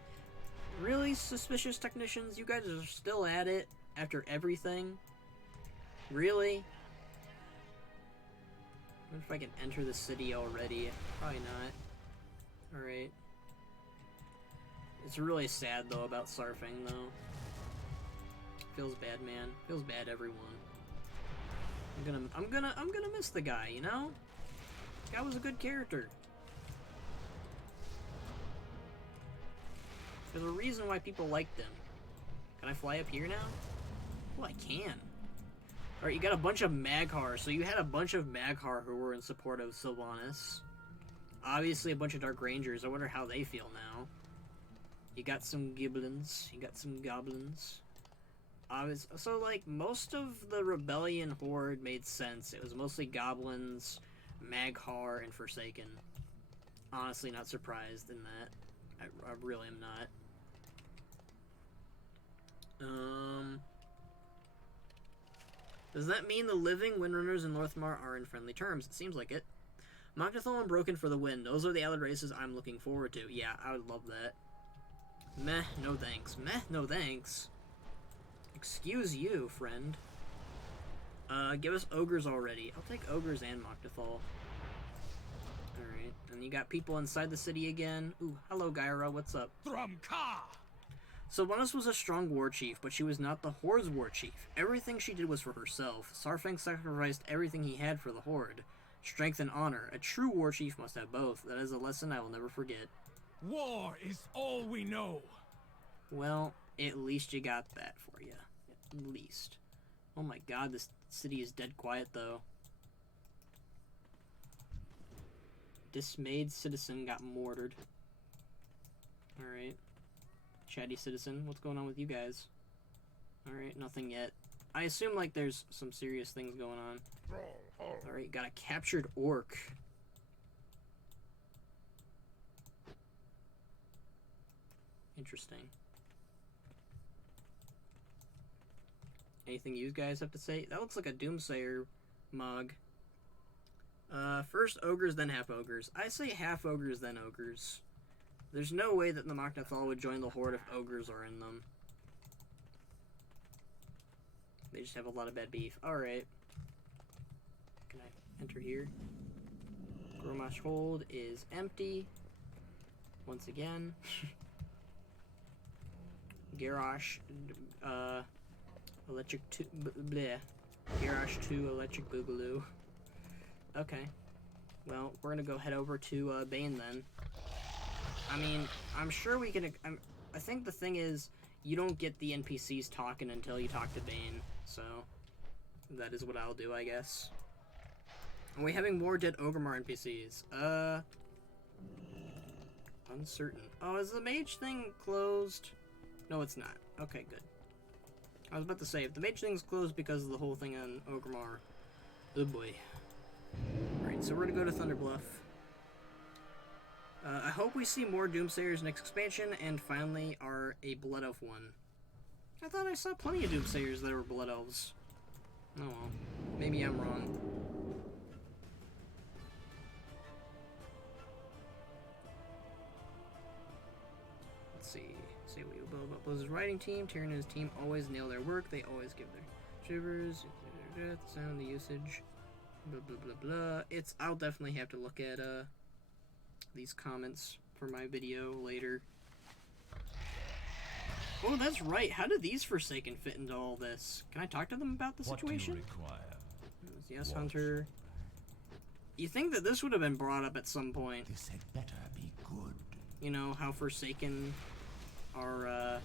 Really, suspicious technicians? You guys are still at it after everything? Really? I wonder if I can enter the city already. Probably not. Alright. It's really sad though about Saurfang though. Feels bad, man. Feels bad, everyone. I'm gonna miss the guy, you know? The guy was a good character. There's a reason why people liked him. Can I fly up here now? Oh, I can. Alright, you got a bunch of Maghar. So you had a bunch of Maghar who were in support of Sylvanas. Obviously a bunch of Dark Rangers. I wonder how they feel now. You got some Giblins. You got some Goblins. So, like, most of the Rebellion Horde made sense. It was mostly Goblins, Maghar, and Forsaken. Honestly, not surprised in that. I really am not. Does that mean the living Windrunners in Northmar are in friendly terms? It seems like it. Mok'Nathal and Broken for the win. Those are the allied races I'm looking forward to. Yeah, I would love that. Meh, no thanks. Meh, no thanks. Excuse you, friend. Give us ogres already. I'll take ogres and Mok'Nathal. Alright, and you got people inside the city again. Ooh, hello Gyra, what's up? Thrumka! Sylvanas was a strong war chief, but she was not the Horde's war chief. Everything she did was for herself. Saurfang sacrificed everything he had for the Horde. Strength and honor. A true war chief must have both. That is a lesson I will never forget. War is all we know. Well, at least you got that for you. At least. Oh my god, this city is dead quiet though. Dismayed citizen got mortared. Alright. Chatty citizen, what's going on with you guys? Alright, nothing yet. I assume like there's some serious things going on. Alright, got a captured orc. Interesting. Anything you guys have to say? That looks like a Doomsayer mug. First ogres, then half ogres. I say half ogres, then ogres. There's no way that the Mok'Nathal would join the Horde if ogres are in them. They just have a lot of bad beef. Alright. Can I enter here? Gromash Hold is empty. Once again. Garrosh, Electric 2, bleh. Garrosh 2, Electric Boogaloo. Okay. Well, we're gonna go head over to Bane then. I mean, I'm sure we can. I think the thing is, you don't get the NPCs talking until you talk to Bane, so that is what I'll do, I guess. Are we having more dead Orgrimmar NPCs? Uncertain. Oh, is the mage thing closed? No, it's not. Okay, good. I was about to say, if the mage thing's closed because of the whole thing on Orgrimmar, oh boy. Alright, so we're gonna go to Thunderbluff. I hope we see more Doomsayers next expansion, and finally a Blood Elf one. I thought I saw plenty of Doomsayers that were Blood Elves. Oh well. Maybe I'm wrong. Let's see. Say what you will about Blizzard's writing team. Tyrion and his team always nail their work. They always give their shivers, their death, sound, the usage. Blah blah blah blah. I'll definitely have to look at these comments for my video later. Oh, that's right. How did these Forsaken fit into all this? Can I talk to them about the situation? What do you require? Yes, Hunter. You think that this would have been brought up at some point? This had better be good. You know how Forsaken are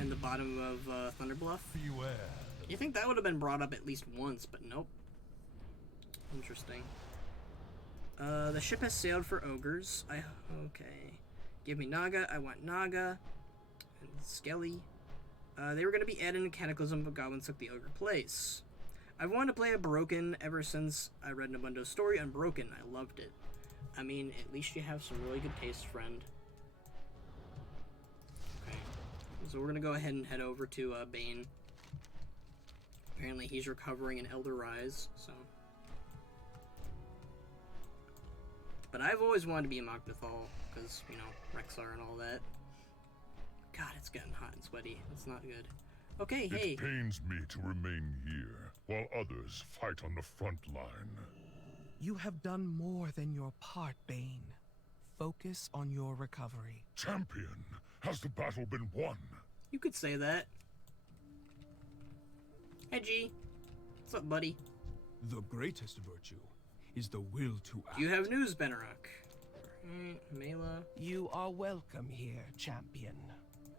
in the bottom of Thunderbluff? Beware. You think that would have been brought up at least once, but nope. Interesting. The ship has sailed for ogres. Okay. Give me Naga. I want Naga. And Skelly. They were going to be added in Cataclysm, but goblins took the ogre place. I've wanted to play a Broken ever since I read Nabundo's story on Broken. I loved it. I mean, at least you have some really good taste, friend. Okay. So we're going to go ahead and head over to Bane. Apparently he's recovering an Elder Rise, so... But I've always wanted to be a Mok'Nathal, because, you know, Rexar and all that. God, it's getting hot and sweaty. It's not good. Okay, hey. It pains me to remain here, while others fight on the front line. You have done more than your part, Bane. Focus on your recovery. Champion, has the battle been won? You could say that. Hey, G. What's up, buddy? The greatest virtue is the will to act. You have news, Benarok. Alright, Mela. You are welcome here, champion.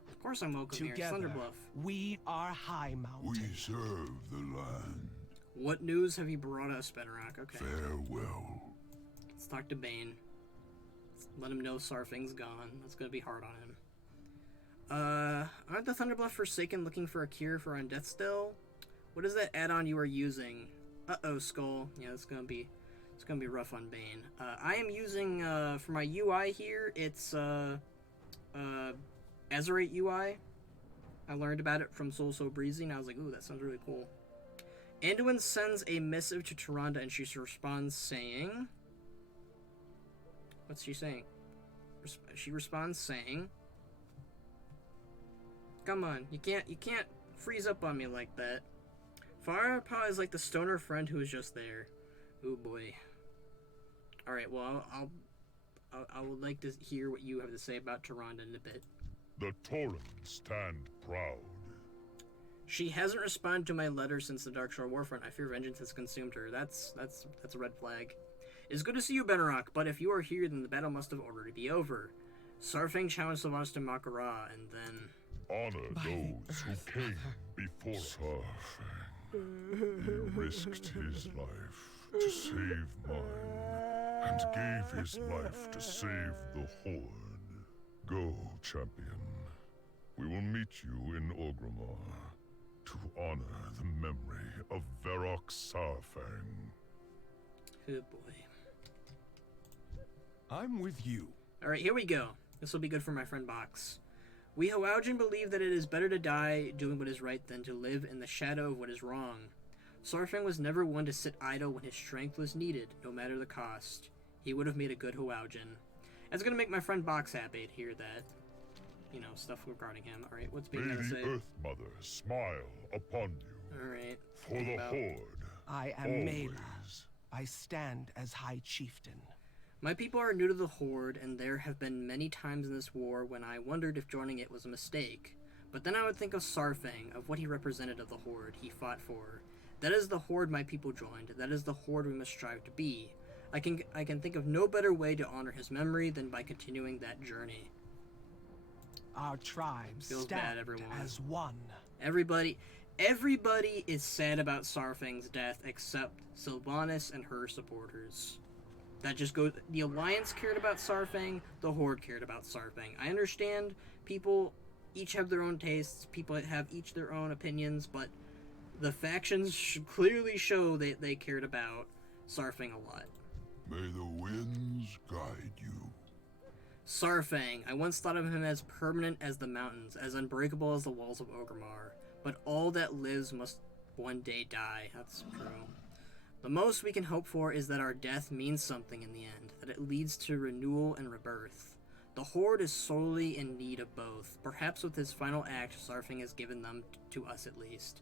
Of course I'm welcome Together, here. It's Thunderbluff. We are High Mountain. We serve the land. What news have you brought us, Benarok? Okay. Farewell. Let's talk to Bane. Let's let him know Saurfang's gone. That's gonna be hard on him. Aren't the Thunderbluff Forsaken looking for a cure for Undeath still? What is that add-on you are using? Uh-oh, Skull. Yeah, it's gonna be rough on Bane. I am using, for my UI here, it's, Azerate UI. I learned about it from Soul So Breezy, and I was like, ooh, that sounds really cool. Anduin sends a missive to Tyrande, and she responds saying... What's she saying? She responds saying... Come on, you can't freeze up on me like that. Firepaw is like the stoner friend who was just there. Oh boy. Alright, well, I would like to hear what you have to say about Tyrande in a bit. The Tauren stand proud. She hasn't responded to my letter since the Darkshore Warfront. I fear vengeance has consumed her. That's a red flag. It's good to see you, Benarok, but if you are here, then the battle must have already be over. Saurfang challenged Sylvanas to Makara, and then... Honor those who came before Saurfang. He risked his life to save mine, and gave his life to save the Horde. Go, champion. We will meet you in Orgrimmar to honor the memory of Varrock Saurfang. Good boy. I'm with you. Alright, here we go. This will be good for my friend Box. We Howaujin believe that it is better to die doing what is right than to live in the shadow of what is wrong. Saurfang was never one to sit idle when his strength was needed, no matter the cost. He would have made a good Howaujin. It's gonna make my friend Box happy to hear that. You know, stuff regarding him. Alright, what's Bane gonna say? May the Earth Mother smile upon you. Alright. For the Horde. I am always. Mela. I stand as High Chieftain. My people are new to the Horde, and there have been many times in this war when I wondered if joining it was a mistake. But then I would think of Saurfang, of what he represented of the Horde he fought for. That is the Horde my people joined. That is the Horde we must strive to be. I can think of no better way to honor his memory than by continuing that journey. Our tribes Feels stand bad, everyone. as one. Everybody is sad about Saurfang's death except Sylvanas and her supporters. That just goes... The Alliance cared about Saurfang, the Horde cared about Saurfang. I understand people each have their own tastes, people have each their own opinions, but the factions clearly show that they cared about Saurfang a lot. May the winds guide you. Saurfang. I once thought of him as permanent as the mountains, as unbreakable as the walls of Orgrimmar. But all that lives must one day die. That's true. The most we can hope for is that our death means something in the end, that it leads to renewal and rebirth. The Horde is sorely in need of both. Perhaps with his final act, Saurfang has given them to us at least.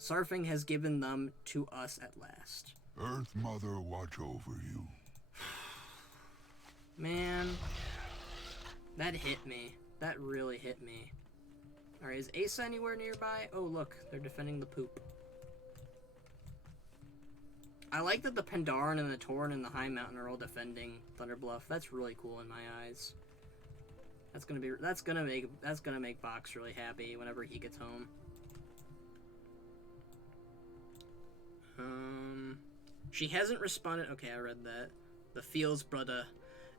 Saurfang has given them to us at last. Earth Mother watch over you. Man, that hit me. That really hit me. Alright, is Asa anywhere nearby? Oh look, they're defending the poop. I like that the Pandaren and the Tauren and the High Mountain are all defending Thunder Bluff. That's really cool in my eyes. That's gonna make Box really happy whenever he gets home. She hasn't responded. Okay, I read that. The feels, brudda.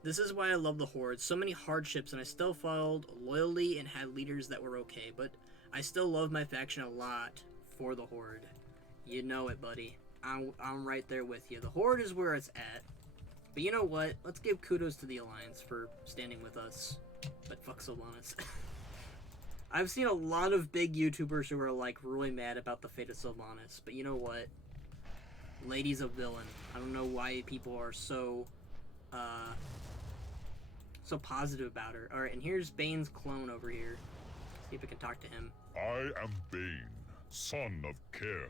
This is why I love the Horde. So many hardships, and I still followed loyally and had leaders that were okay, but I still love my faction a lot for the Horde. You know it, buddy. I'm right there with you. The Horde is where it's at. But you know what? Let's give kudos to the Alliance for standing with us. But fuck Sylvanas. I've seen a lot of big YouTubers who are like really mad about the fate of Sylvanas. But you know what? Lady's a villain. I don't know why people are so positive about her. Alright, and here's Bane's clone over here. See if I can talk to him. I am Bane, son of Cairn.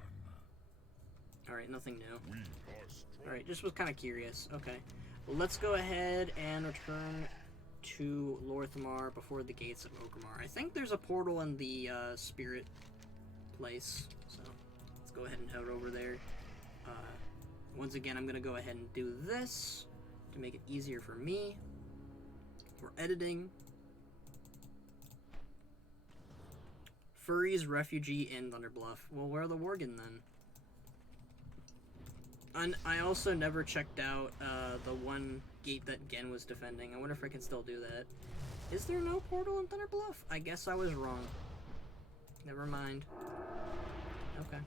Alright, nothing new. Alright, just was kind of curious. Okay. Well, let's go ahead and return to Lorthamar before the gates of Orgrimmar. I think there's a portal in the spirit place. So, let's go ahead and head over there. Once again, I'm going to go ahead and do this to make it easier for me. For editing. Furry's refugee in Thunderbluff. Well, where are the Worgen then? And I also never checked out the one gate that Gen was defending. I wonder if I can still do that. Is there no portal in Thunderbluff? I guess I was wrong. Never mind. Okay.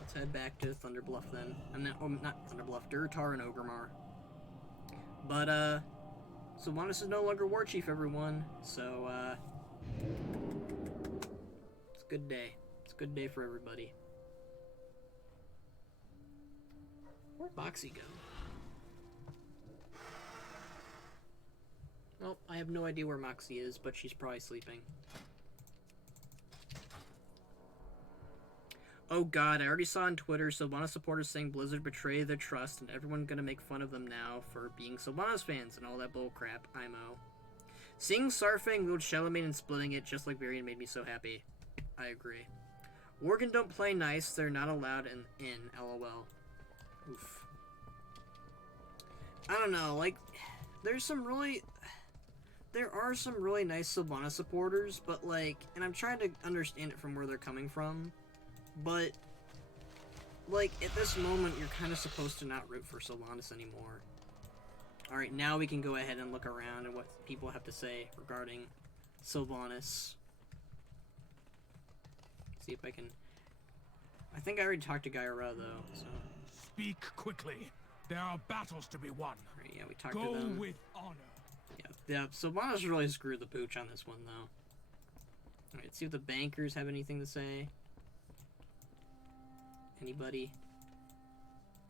Let's head back to Thunderbluff then. Not Thunderbluff, Durtar and Orgrimmar. But, Sylvanas is no longer War Chief, everyone. So, it's a good day. It's a good day for everybody. Where'd Moxie go? Well, I have no idea where Moxie is, but she's probably sleeping. Oh god, I already saw on Twitter Sylvanas supporters saying Blizzard betrayed their trust and everyone gonna make fun of them now for being Sylvanas fans and all that bullcrap. IMO. Seeing Saurfang wield Shellamane and splitting it just like Varian made me so happy. I agree. Worgen don't play nice, they're not allowed in LOL. Oof. I don't know, like, there are some really nice Sylvanas supporters, but like, and I'm trying to understand it from where they're coming from, but like, at this moment, you're kind of supposed to not root for Sylvanas anymore. Alright, now we can go ahead and look around at what people have to say regarding Sylvanas. See if I can... I think I already talked to Gaira, though, so... Speak quickly. There are battles to be won. Right, yeah, we talked to them. Go with honor. Yeah, Sylvanas really screwed the pooch on this one, though. Alright, let's see if the bankers have anything to say. Anybody?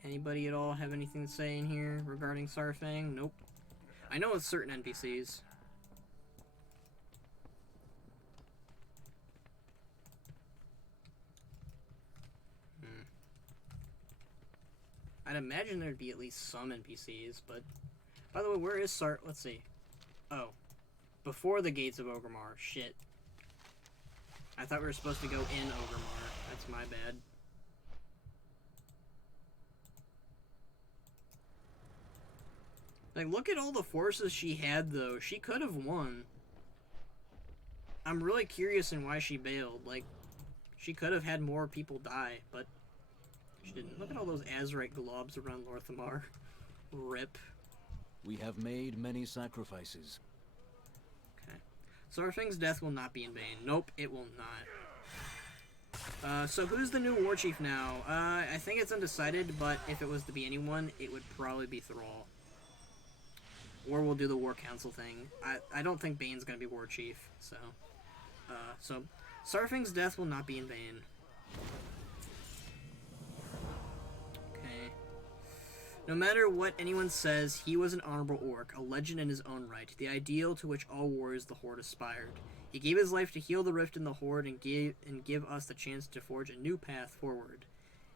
Anybody at all have anything to say in here regarding Saurfang? Nope. I know it's certain NPCs. I'd imagine there'd be at least some NPCs, but... By the way, where is Let's see. Oh. Before the gates of Orgrimmar. Shit. I thought we were supposed to go in Orgrimmar. That's my bad. Like, look at all the forces she had, though. She could have won. I'm really curious in why she bailed. Like, she could have had more people die, but she didn't. Look at all those Azerite globs around Lorthamar. Rip. We have made many sacrifices. Okay. Saurfang's death will not be in vain. Nope, it will not. So who's the new war chief now? I think it's undecided, but if it was to be anyone, it would probably be Thrall. Or we'll do the war council thing. I don't think Bane's gonna be war chief, so... So, Saurfang's death will not be in vain. Okay. No matter what anyone says, he was an honorable orc, a legend in his own right, the ideal to which all warriors of the Horde aspired. He gave his life to heal the rift in the Horde and give us the chance to forge a new path forward.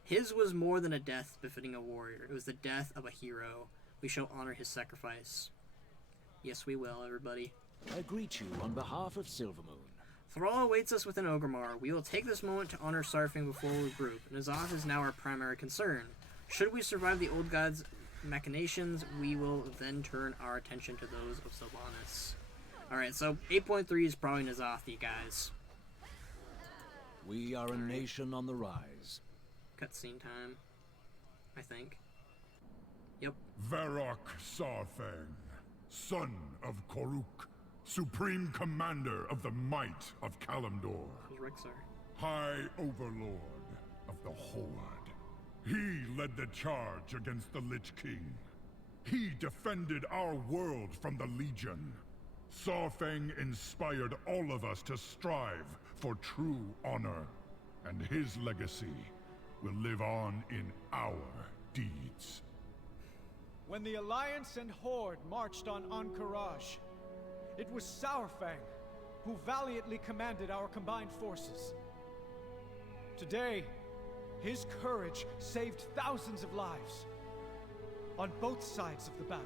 His was more than a death befitting a warrior. It was the death of a hero. We shall honor his sacrifice. Yes, we will, everybody. I greet you on behalf of Silvermoon. Thrall awaits us within Orgrimmar. We will take this moment to honor Saurfang before we regroup. N'Zoth is now our primary concern. Should we survive the old god's machinations, we will then turn our attention to those of Sylvanas. Alright, so 8.3 is probably N'Zoth, you guys. We are a nation on the rise. Cutscene time, I think. Yep. Varrock Saurfang, son of Koruk, supreme commander of the might of Kalimdor. High overlord of the Horde. He led the charge against the Lich King. He defended our world from the Legion. Saurfang inspired all of us to strive for true honor, and his legacy will live on in our deeds. When the Alliance and Horde marched on Ahn'Qiraj, it was Saurfang who valiantly commanded our combined forces. Today, his courage saved thousands of lives on both sides of the battle.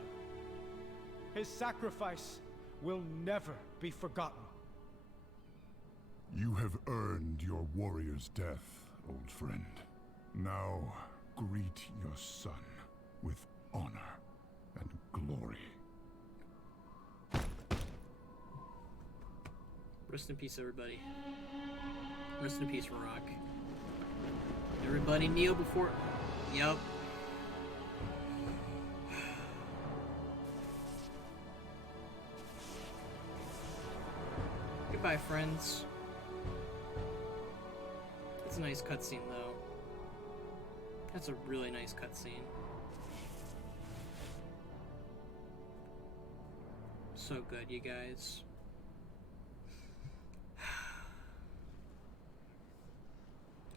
His sacrifice will never be forgotten. You have earned your warrior's death, old friend. Now, greet your son with honor and glory. Rest in peace, everybody. Rest in peace, Rock. Everybody kneel before... Yep. Goodbye, friends. That's a nice cutscene, though. That's a really nice cutscene. So good, you guys.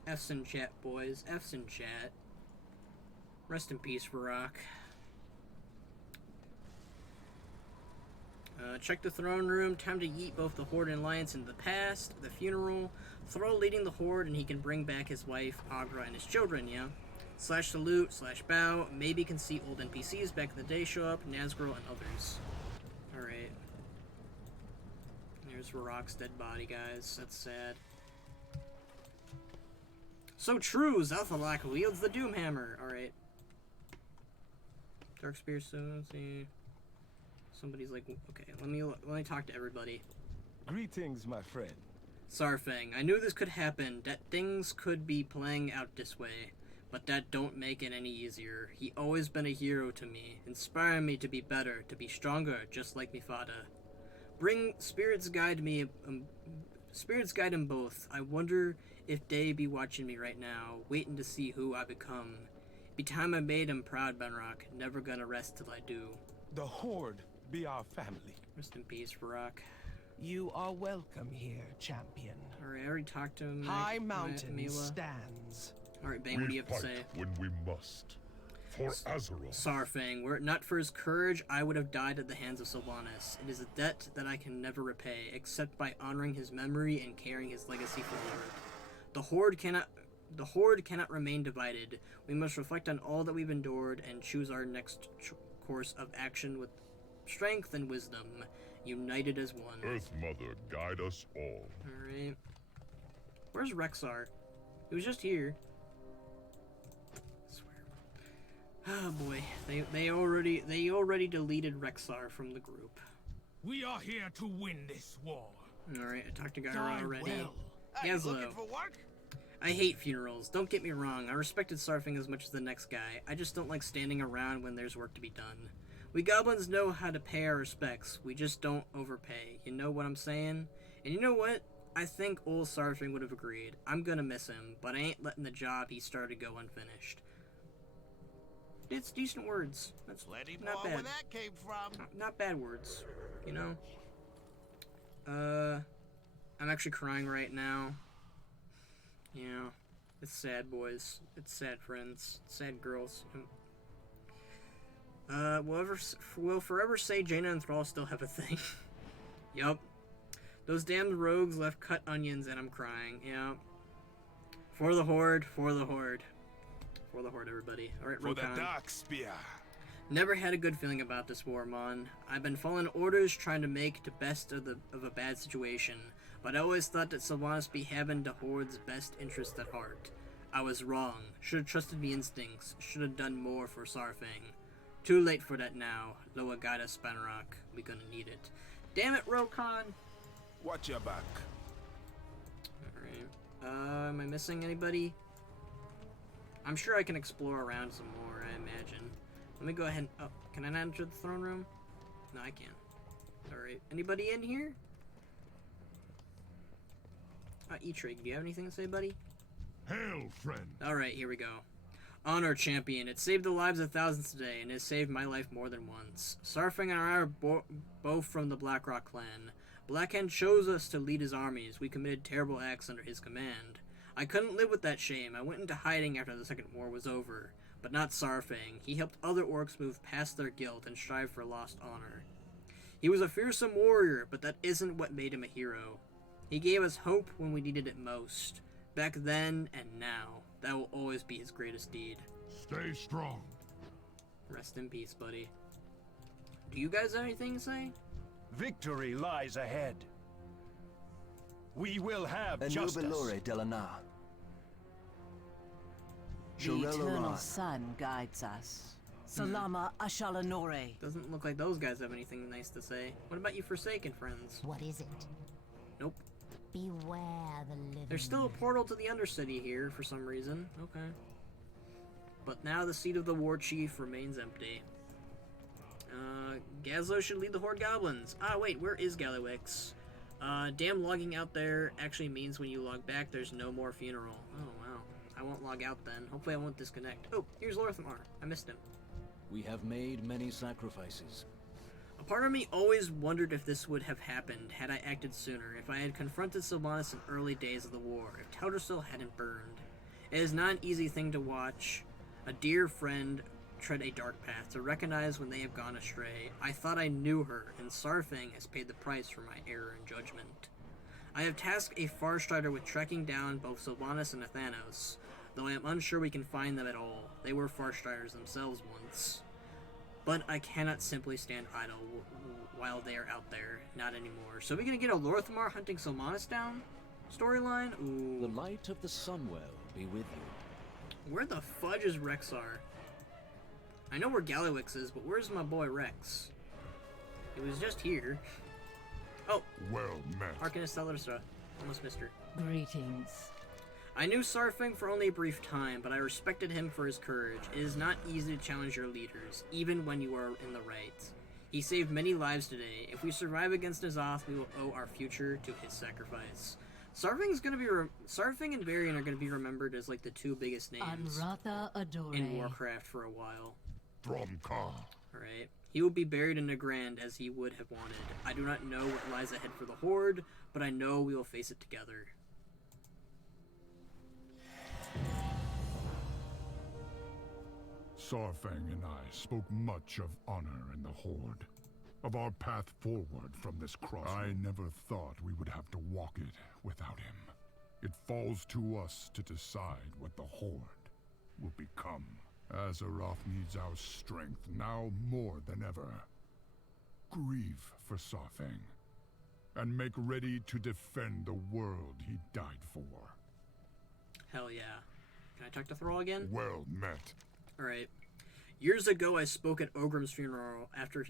F's in chat, boys. F's in chat. Rest in peace, Varrock. Check the throne room. Time to yeet both the Horde and Alliance into the past. The funeral. Thrall leading the Horde, and he can bring back his wife, Agra, and his children, yeah? Slash salute, slash bow. Maybe can see old NPCs back in the day show up. Nazgul and others. Alright. There's Varrock's dead body, guys. That's sad. So true, Zelthalak wields the Doomhammer. Alright. Dark Spear, so let's see. Somebody's like, okay, let me talk to everybody. Greetings, my friend. Saurfang, I knew this could happen, that things could be playing out this way, but that don't make it any easier. He always been a hero to me, inspiring me to be better, to be stronger, just like me father. Bring spirits guide me, spirits guide them both. I wonder if they be watching me right now, waiting to see who I become. Be time I made him proud, Benrock. Never gonna rest till I do. The Horde be our family. Rest in peace, Varrock. You are welcome here, champion. Alright, I already talked to him. High Mountain stands. Alright, Bane, what do you have to say? When we must. For Azeroth. Saurfang, were it not for his courage, I would have died at the hands of Sylvanas. It is a debt that I can never repay, except by honoring his memory and carrying his legacy forward. The Horde cannot remain divided. We must reflect on all that we've endured and choose our next course of action with strength and wisdom, united as one. Earth Mother, guide us all. Alright. Where's Rexar? He was just here. I swear. Oh boy. They already deleted Rexar from the group. We are here to win this war. Alright, I talked to Gyra already. Are you looking for work? I hate funerals. Don't get me wrong. I respected Saurfang as much as the next guy. I just don't like standing around when there's work to be done. We goblins know how to pay our respects. We just don't overpay. You know what I'm saying? And you know what? I think old Saurfang would have agreed. I'm gonna miss him, but I ain't letting the job he started go unfinished. It's decent words. That's Plenty not more bad. where that came from. Not bad words, you know? I'm actually crying right now. Yeah, it's sad, boys. It's sad, friends. It's sad, girls. We'll forever say Jaina and Thrall still have a thing. Yup. Those damned rogues left cut onions and I'm crying. Yup. For the Horde, for the Horde. For the Horde, everybody. Alright, For Rokan. the Dark Spear. Never had a good feeling about this war, Mon. I've been following orders, trying to make the best of a bad situation, but I always thought that Sylvanas be having the Horde's best interest at heart. I was wrong. Should have trusted me instincts. Should have done more for Saurfang. Too late for that now. Loa Gaida Spanrock. We gonna need it. Damn it, Rokan! Watch your back. Alright. Am I missing anybody? I'm sure I can explore around some more, I imagine. Let me go ahead and... Oh, can I not enter the throne room? No, I can't. Alright. Anybody in here? E-Trig, do you have anything to say, buddy? Hail, friend. Alright, here we go. Honor, champion. It saved the lives of thousands today, and it saved my life more than once. Saurfang and I are both from the Blackrock clan. Blackhand chose us to lead his armies. We committed terrible acts under his command. I couldn't live with that shame. I went into hiding after the Second War was over. But not Saurfang. He helped other orcs move past their guilt and strive for lost honor. He was a fearsome warrior, but that isn't what made him a hero. He gave us hope when we needed it most. Back then and now. That will always be his greatest deed. Stay strong. Rest in peace, buddy. Do you guys have anything to say? Victory lies ahead. We will have justice. Nobilore Delanar. The eternal sun guides us. Salama Ashalanore. Doesn't look like those guys have anything nice to say. What about you Forsaken friends? What is it? Nope. Beware the living. There's still a portal to the Undercity here for some reason. Okay. But now the seat of the War Chief remains empty. Gazlo should lead the Horde Goblins. Ah, wait, where is Gallywix? Damn logging out there actually means when you log back, there's no more funeral. Oh, wow. I won't log out then. Hopefully I won't disconnect. Oh, here's Lorthamar. I missed him. We have made many sacrifices. A part of me always wondered if this would have happened had I acted sooner, if I had confronted Sylvanas in early days of the war, if Teldrassil hadn't burned. It is not an easy thing to watch a dear friend tread a dark path, to recognize when they have gone astray. I thought I knew her, and Saurfang has paid the price for my error in judgment. I have tasked a Farstrider with tracking down both Sylvanas and Athanos, though I am unsure we can find them at all. They were Farstriders themselves once. But I cannot simply stand idle while they are out there. Not anymore. So are we gonna get a Lorthmar hunting Sylvanas down storyline? Ooh. The light of the Sunwell be with you. Where the fudge is Rexar? I know where Gallywix is, but where's my boy Rex? He was just here. Oh! Well met. Arcanist Celersa. Almost missed her. Greetings. I knew Saurfang for only a brief time, but I respected him for his courage. It is not easy to challenge your leaders, even when you are in the right. He saved many lives today. If we survive against N'Zoth, we will owe our future to his sacrifice. Saurfang and Varian are gonna be remembered as like the two biggest names Anratha Adore. in Warcraft for a while. Thromka. Alright. He will be buried in Nagrand as he would have wanted. I do not know what lies ahead for the Horde, but I know we will face it together. Saurfang and I spoke much of honor in the Horde, of our path forward from this crossroad. I never thought we would have to walk it without him. It falls to us to decide what the Horde will become. Azeroth needs our strength now more than ever. Grieve for Saurfang, and make ready to defend the world he died for. Hell yeah. Can I talk to Thrall again? Well met. Alright. Years ago I spoke at Ogrim's funeral after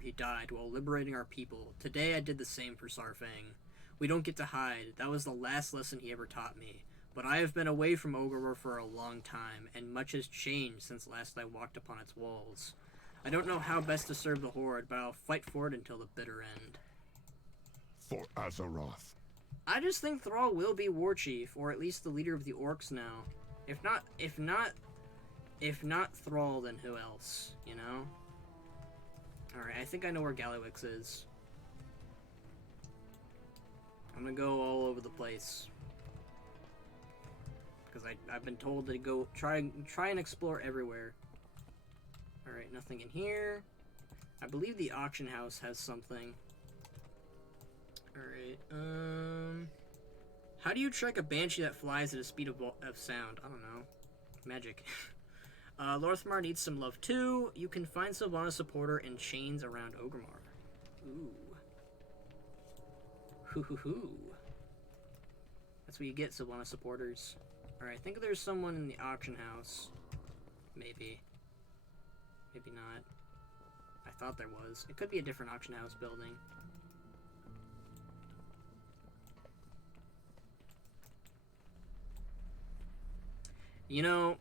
he died while liberating our people. Today I did the same for Saurfang. We don't get to hide. That was the last lesson he ever taught me. But I have been away from Orgrimmar for a long time, and much has changed since last I walked upon its walls. I don't know how best to serve the Horde, but I'll fight for it until the bitter end. For Azeroth. I just think Thrall will be war chief, or at least the leader of the orcs now. If not Thrall, then who else? You know. All right, I think I know where Gallywix is. I'm gonna go all over the place because I've been told to go try and explore everywhere. All right, nothing in here. I believe the auction house has something. Alright, how do you track a banshee that flies at a speed of sound? I don't know. Magic. Lorthmar needs some love too. You can find Sylvanas supporter in chains around Orgrimmar. Ooh. Hoo. That's what you get, Sylvanas supporters. Alright, I think there's someone in the auction house. Maybe. Maybe not. I thought there was. It could be a different auction house building. You know,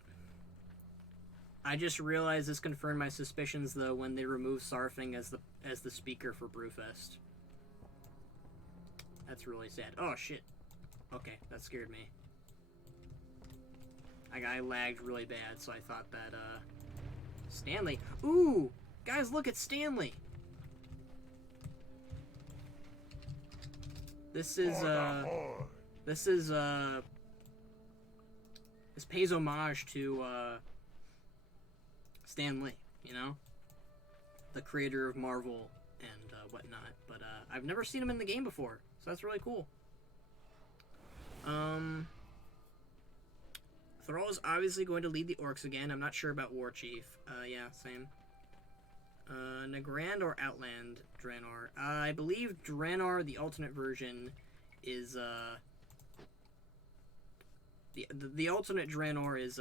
I just realized this confirmed my suspicions though when they removed Saurfang as the speaker for Brewfest. That's really sad. Oh shit. Okay, that scared me. I lagged really bad, so I thought that Stanley. Ooh, guys, look at Stanley. This pays homage to Stan Lee, you know, the creator of Marvel and whatnot. But I've never seen him in the game before, so that's really cool. Thrall is obviously going to lead the orcs again. I'm not sure about War Chief. Yeah, same. Nagrand or Outland Draenor? I believe Draenor, the alternate version, is the alternate Draenor is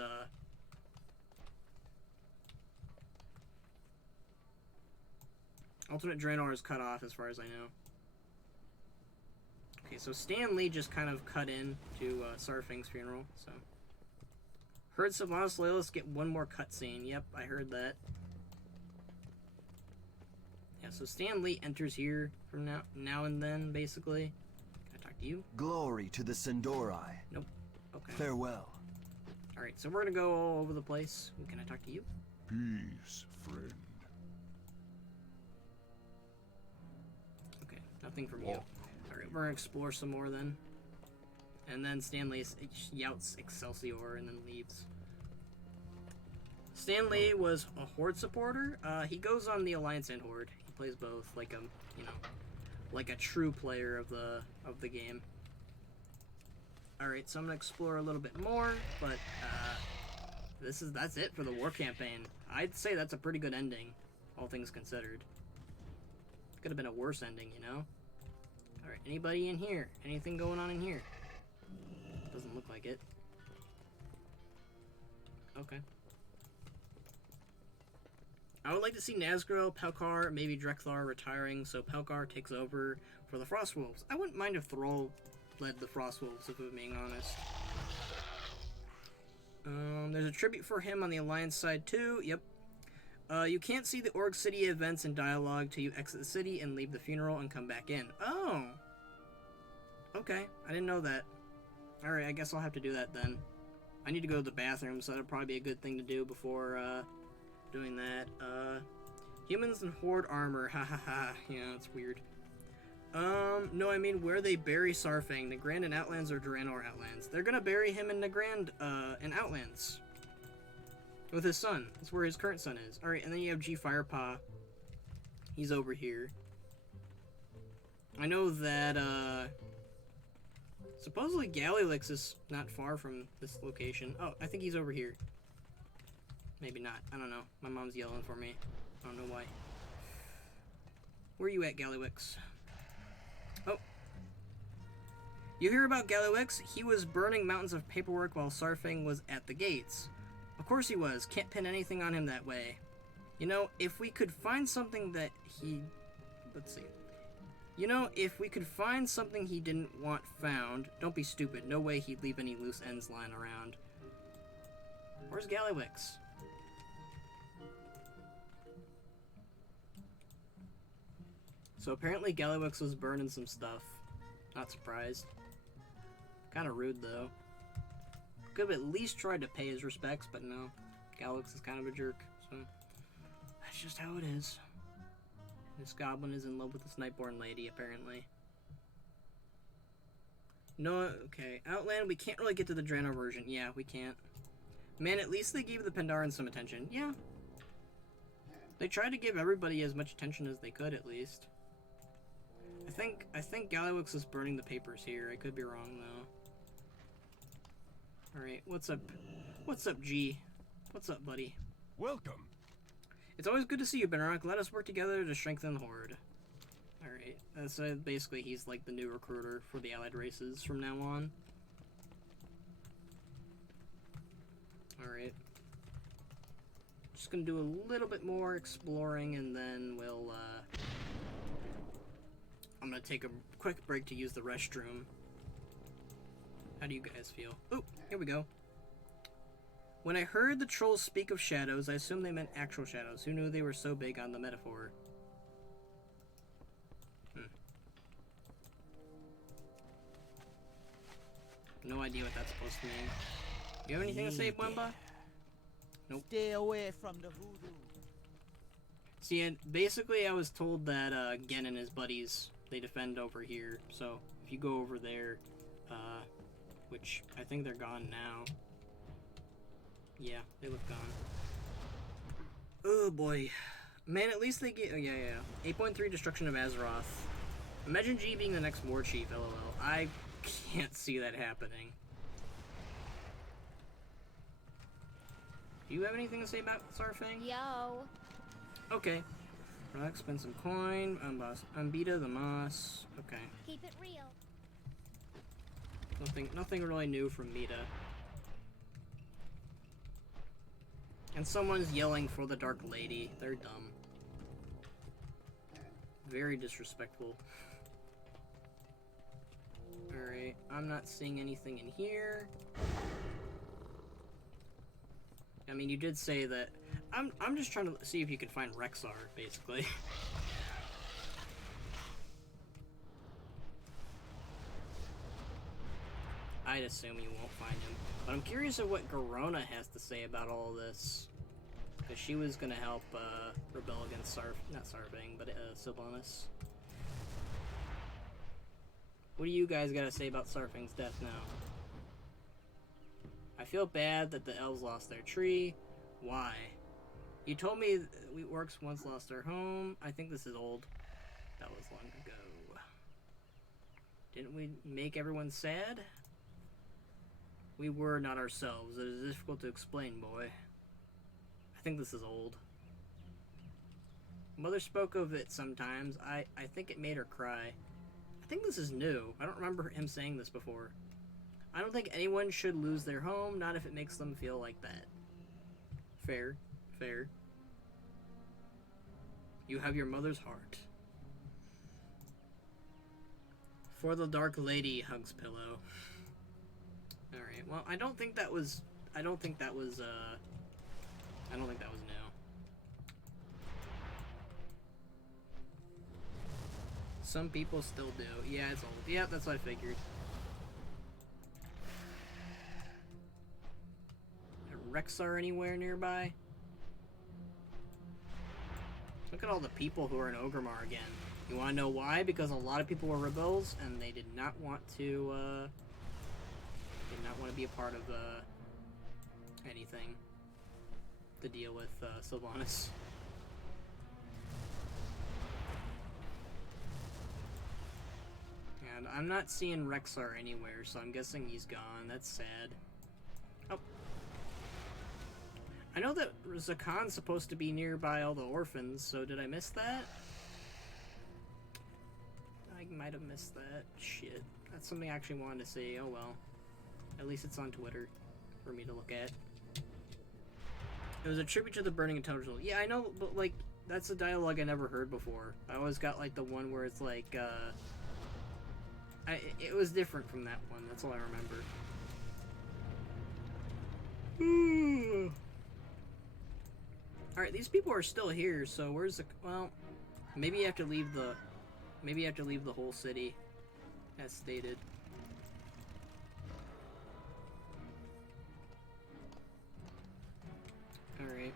alternate Draenor is cut off as far as I know. Okay, so Stan Lee just kind of cut in to Saurfang's funeral. So heard Sylvanas Loyalists get one more cutscene. Yep, I heard that. Yeah, so Stan Lee enters here from now and then, basically. Can I talk to you? Glory to the Sindorai. Nope. Okay. Farewell. Alright, so we're gonna go all over the place. Can I talk to you? Peace, friend. Okay, nothing from you. Alright, we're gonna explore some more then. And then Stanley youts Excelsior and then leaves. Stanley was a Horde supporter. He goes on the Alliance and Horde. He plays both, like a, you know, like a true player of the game. All right, so I'm gonna explore a little bit more, but that's it for the war campaign. I'd say that's a pretty good ending, all things considered. Could have been a worse ending, you know. All right, anybody in here? Anything going on in here? Doesn't look like it. Okay. I would like to see Nazgul, Pelkar, maybe Drekthar retiring, so Pelkar takes over for the Frostwolves. I wouldn't mind if Thrall led the Frostwolves, if we're being honest. There's a tribute for him on the Alliance side too. Yep. You can't see the Org City events and dialogue till you exit the city and leave the funeral and come back in. Oh. Okay, I didn't know that. Alright, I guess I'll have to do that then. I need to go to the bathroom, so that'll probably be a good thing to do before, doing that. Humans and Horde armor, ha ha ha. Yeah, it's weird. No, I mean where they bury Saurfang, Nagrand in Outlands or Draenor Outlands. They're gonna bury him in Nagrand, in Outlands. With his son. That's where his current son is. Alright, and then you have G Firepaw. He's over here. I know that, supposedly Galilix is not far from this location. Oh, I think he's over here. Maybe not. I don't know. My mom's yelling for me. I don't know why. Where you at, Galilix? Oh. You hear about Galilix? He was burning mountains of paperwork while Saurfang was at the gates. Of course he was. Can't pin anything on him that way. You know, if we could find something that he... Let's see. You know, if we could find something he didn't want found... Don't be stupid. No way he'd leave any loose ends lying around. Where's Galilix? So apparently Galilix was burning some stuff. Not surprised. Kind of rude, though. Could have at least tried to pay his respects, but no. Galilix is kind of a jerk, so... That's just how it is. This goblin is in love with this Nightborn lady, apparently. No, okay. Outland, we can't really get to the Draenor version. Yeah, we can't. Man, at least they gave the Pandaren some attention. Yeah. They tried to give everybody as much attention as they could, at least. I think Galilix is burning the papers here. I could be wrong, though. Alright, what's up? What's up, G? What's up, buddy? Welcome. It's always good to see you, Benarok. Let us work together to strengthen the Horde. Alright, so basically he's like the new recruiter for the allied races from now on. Alright. Just gonna do a little bit more exploring and then we'll, I'm gonna take a quick break to use the restroom. How do you guys feel? Oh, here we go. When I heard the trolls speak of shadows, I assumed they meant actual shadows. Who knew they were so big on the metaphor? No idea what that's supposed to mean. You have anything to say, Bwemba? Nope. Stay away from the voodoo. See, and basically I was told that Gen and his buddies, they defend over here. So if you go over there, which I think they're gone now. Yeah, they look gone. Oh boy. Man, at least they get... Oh, yeah. 8.3 Destruction of Azeroth. Imagine G being the next war chief, lol. I can't see that happening. Do you have anything to say about Saurfang? Yo. Okay. Relax, spend some coin. Unbeta the Moss. Okay. Keep it real. Nothing really new from Mita. And someone's yelling for the Dark Lady. They're dumb. Very disrespectful. Alright, I'm not seeing anything in here. I mean, you did say that... I'm just trying to see if you can find Rexar, basically. I'd assume you won't find him. But I'm curious of what Garona has to say about all this. Because she was going to help rebel against not Saurfang, but Sylvanas. What do you guys got to say about Saurfang's death now? I feel bad that the elves lost their tree. Why? You told me we orcs once lost our home. I think this is old. That was long ago. Didn't we make everyone sad? We were not ourselves. It is difficult to explain, boy. I think this is old. Mother spoke of it sometimes. I think it made her cry. I think this is new. I don't remember him saying this before. I don't think anyone should lose their home, not if it makes them feel like that. Fair. Fair. You have your mother's heart. For the Dark Lady, hugs pillow. Alright, well, I don't think that was new. Some people still do. Yeah, it's old. Yeah, that's what I figured. Rexar anywhere nearby? Look at all the people who are in Orgrimmar again. You want to know why? Because a lot of people were rebels, and they did not want to, be a part of, anything to deal with, Sylvanas. And I'm not seeing Rexar anywhere, so I'm guessing he's gone. That's sad. Oh. I know that Zakan's supposed to be nearby all the orphans, so did I miss that? I might have missed that. Shit. That's something I actually wanted to see. Oh well. At least it's on Twitter for me to look at. It was a tribute to the Burning Intelligible. Yeah, I know, but like, that's a dialogue I never heard before. I always got like the one where it's like, it was different from that one. That's all I remember. Alright, these people are still here, so where's the... Well, maybe you have to leave the... Maybe you have to leave the whole city, as stated. Alright.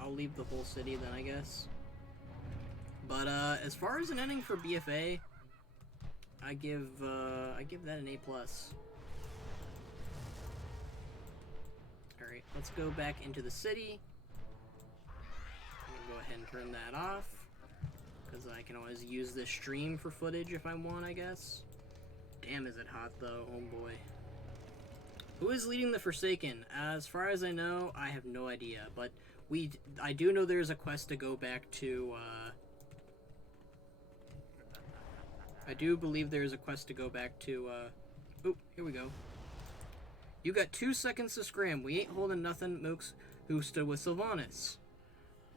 I'll leave the whole city then, I guess. But, as far as an ending for BFA, I give that an A+. Alright, let's go back into the city. I'm gonna go ahead and turn that off, because I can always use this stream for footage if I want, I guess. Damn, is it hot, though. Oh, boy. Who is leading the Forsaken? As far as I know, I have no idea, but I do know there's a quest to go back to, I do believe there's a quest to go back to, oh, here we go. You got 2 seconds to scram. We ain't holding nothing, mooks who stood with Sylvanas.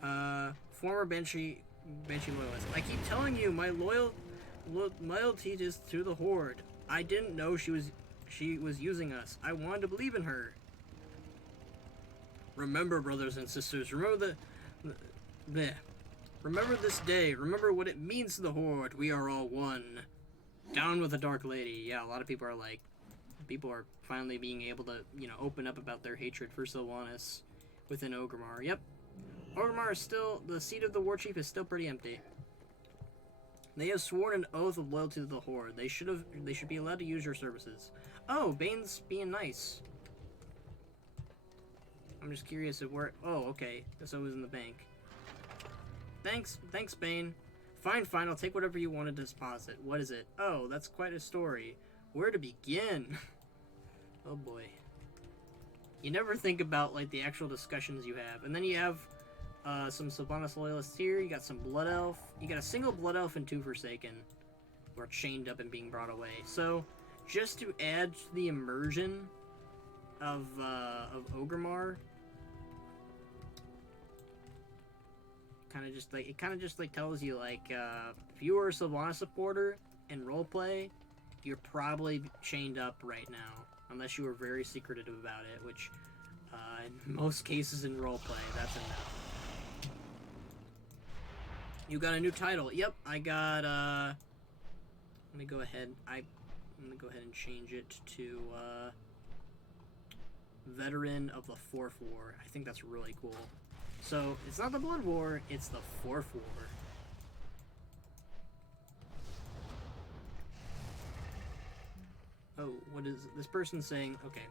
Former Banshee loyalist. I keep telling you, my loyalty is to the Horde. I didn't know she was using us. I wanted to believe in her. Remember, brothers and sisters, remember remember this day. Remember what it means to the Horde. We are all one. Down with the Dark Lady. Yeah, a lot of people are like, are finally being able to, you know, open up about their hatred for Sylvanas within Orgrimmar. Yep. Orgrimmar is still, the seat of the war chief is still pretty empty. They have sworn an oath of loyalty to the Horde. They should be allowed to use your services. Oh, Bane's being nice. I'm just curious if where, oh, okay. So it was in the bank. Thanks, Bane. Fine, I'll take whatever you want to deposit. What is it? Oh, that's quite a story. Where to begin? Oh boy. You never think about, like, the actual discussions you have. And then you have, some Sylvanas loyalists here. You got some Blood Elf. You got a single Blood Elf and 2 Forsaken who are chained up and being brought away. So, just to add to the immersion of Orgrimmar, it kind of just tells you, like, if you were a Sylvanas supporter in roleplay, you're probably chained up right now, unless you were very secretive about it, which, in most cases in roleplay, that's enough. You got a new title. Yep, I got, let me go ahead, and change it to, Veteran of the Fourth War. I think that's really cool. So, it's not the Blood War, it's the Fourth War. Oh, what is this person saying? Okay.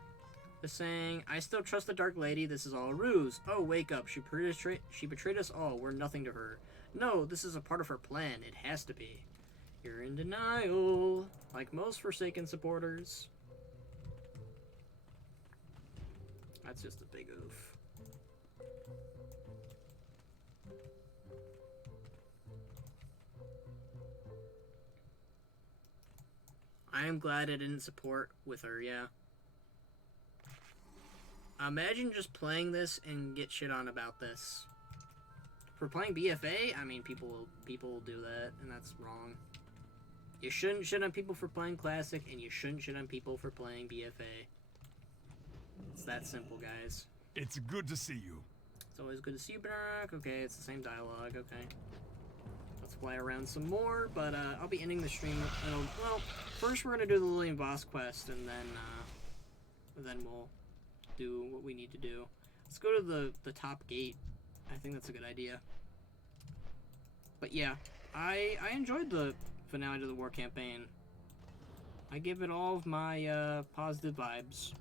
Just saying, I still trust the Dark Lady. This is all a ruse. Oh, wake up. She betrayed us all. We're nothing to her. No, this is a part of her plan. It has to be. You're in denial, like most Forsaken supporters. That's just a big oof. I am glad I didn't support with her, yeah. Imagine just playing this and get shit on about this. For playing BFA, I mean, people will do that, and that's wrong. You shouldn't shit on people for playing Classic, and you shouldn't shit on people for playing BFA. It's that simple, guys. It's good to see you. It's always good to see you, Bernard. Okay, it's the same dialogue, okay. Let's fly around some more, but I'll be ending the stream. Well, first we're gonna do the Lillian Boss quest, and then we'll do what we need to do. Let's go to the top gate. I think that's a good idea. But yeah, I enjoyed the finale to the war campaign. I give it all of my positive vibes.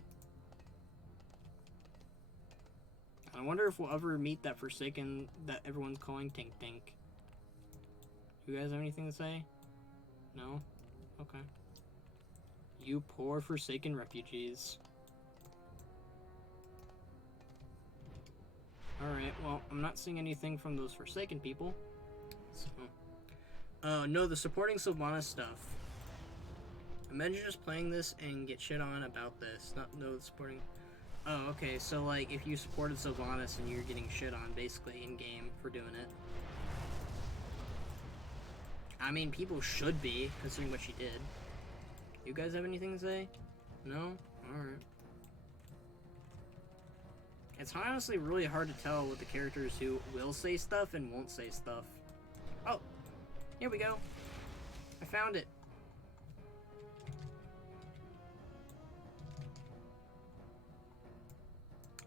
I wonder if we'll ever meet that Forsaken that everyone's calling Tink Tink. You guys have anything to say? No? Okay. You poor Forsaken refugees. Alright, well, I'm not seeing anything from those Forsaken people. So. No, the supporting Sylvanas stuff. Imagine just playing this and get shit on about this. No, the supporting... Oh, okay, so, like, if you supported Sylvanas and you're getting shit on, basically, in-game for doing it. I mean, people should be, considering what she did. You guys have anything to say? No? Alright. It's honestly really hard to tell with the characters who will say stuff and won't say stuff. Oh! Here we go. I found it.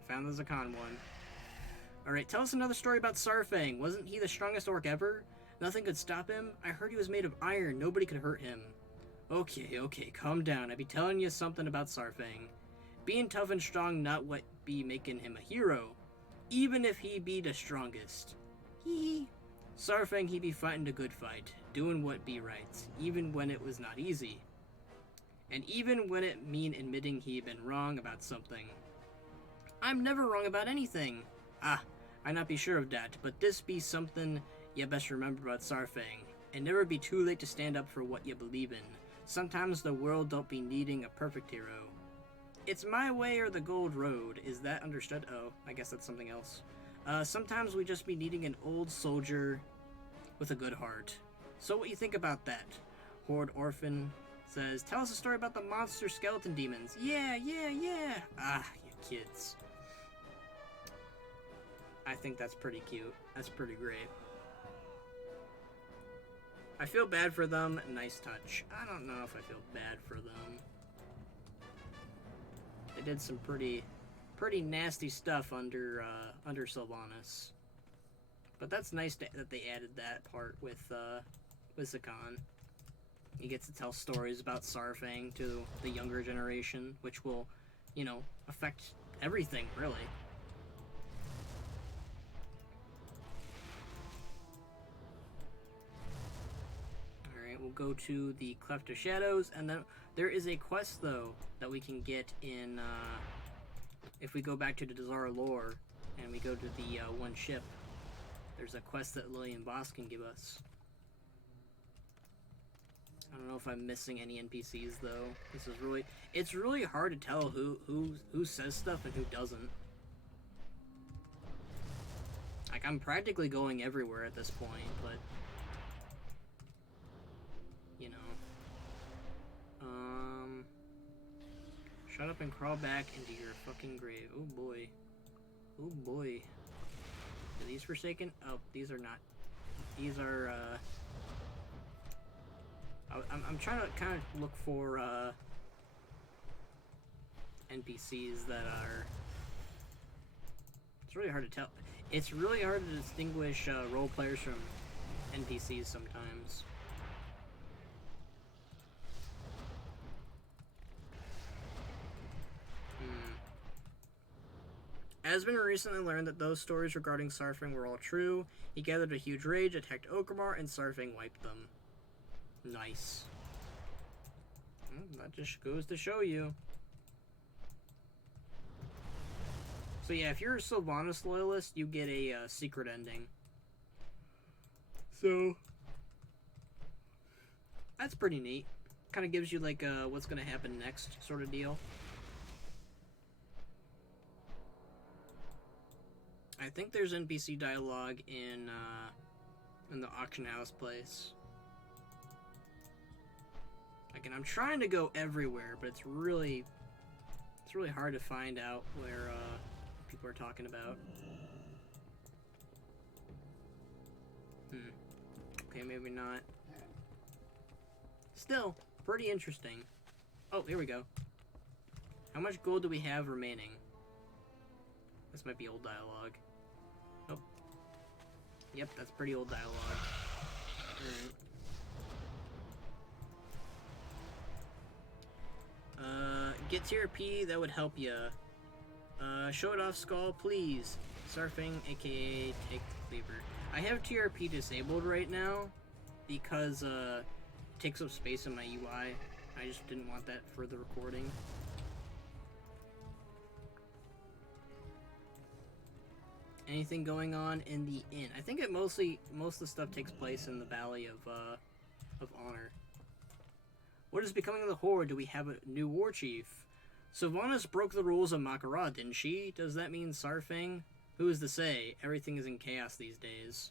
Found the Zakan one. Alright, tell us another story about Saurfang. Wasn't he the strongest orc ever? Nothing could stop him? I heard he was made of iron. Nobody could hurt him. Okay, calm down. I be telling you something about Saurfang. Being tough and strong not what be making him a hero. Even if he be the strongest. Hee. Saurfang he be fighting the good fight. Doing what be right. Even when it was not easy. And even when it mean admitting he been wrong about something. I'm never wrong about anything. I not be sure of that, but this be something you best remember about Saurfang. And never be too late to stand up for what you believe in. Sometimes the world don't be needing a perfect hero. It's my way or the gold road. Is that understood? Oh, I guess that's something else. Sometimes we just be needing an old soldier with a good heart. So what you think about that? Horde Orphan says, tell us a story about the monster skeleton demons. Yeah. Ah, you kids. I think that's pretty cute. That's pretty great. I feel bad for them. Nice touch. I don't know if I feel bad for them. They did some pretty nasty stuff under Sylvanas. But that's nice that they added that part with Zakan. He gets to tell stories about Saurfang to the younger generation, which will, you know, affect everything, really. We'll go to the Cleft of Shadows, and then there is a quest, though, that we can get in, if we go back to the Dazara lore, and we go to the one ship. There's a quest that Lillian Boss can give us. I don't know if I'm missing any NPCs, though. It's really hard to tell who says stuff and who doesn't. Like, I'm practically going everywhere at this point, but... you know. Shut up and crawl back into your fucking grave. Oh boy. Oh boy. Are these Forsaken? Oh, these are not. These are, I'm trying to kind of look for, NPCs that are... It's really hard to tell. It's really hard to distinguish, role players from NPCs sometimes. has been recently learned that those stories regarding Saurfang were all true. He gathered a huge rage, attacked Orgrimmar, and Saurfang wiped them. Nice. That just goes to show you. So yeah, if you're a Sylvanas loyalist, you get a secret ending. So that's pretty neat. Kind of gives you like what's gonna happen next sort of deal. I think there's NPC dialogue in the auction house place. Again, I'm trying to go everywhere, but it's really hard to find out where people are talking about. Okay, maybe not. Still, pretty interesting. Oh, here we go. How much gold do we have remaining? This might be old dialogue. Nope. Yep, that's pretty old dialogue. Alright. Get TRP, that would help ya. Show it off, Skull, please. Saurfang, aka Take Cleaver. I have TRP disabled right now because it takes up space in my UI. I just didn't want that for the recording. Anything going on in the inn? I think it most of the stuff takes place in the Valley of Honor. What is becoming of the Horde? Do we have a new war chief? Sylvanas broke the rules of Makara, didn't she? Does that mean Saurfang? Who is to say? Everything is in chaos these days.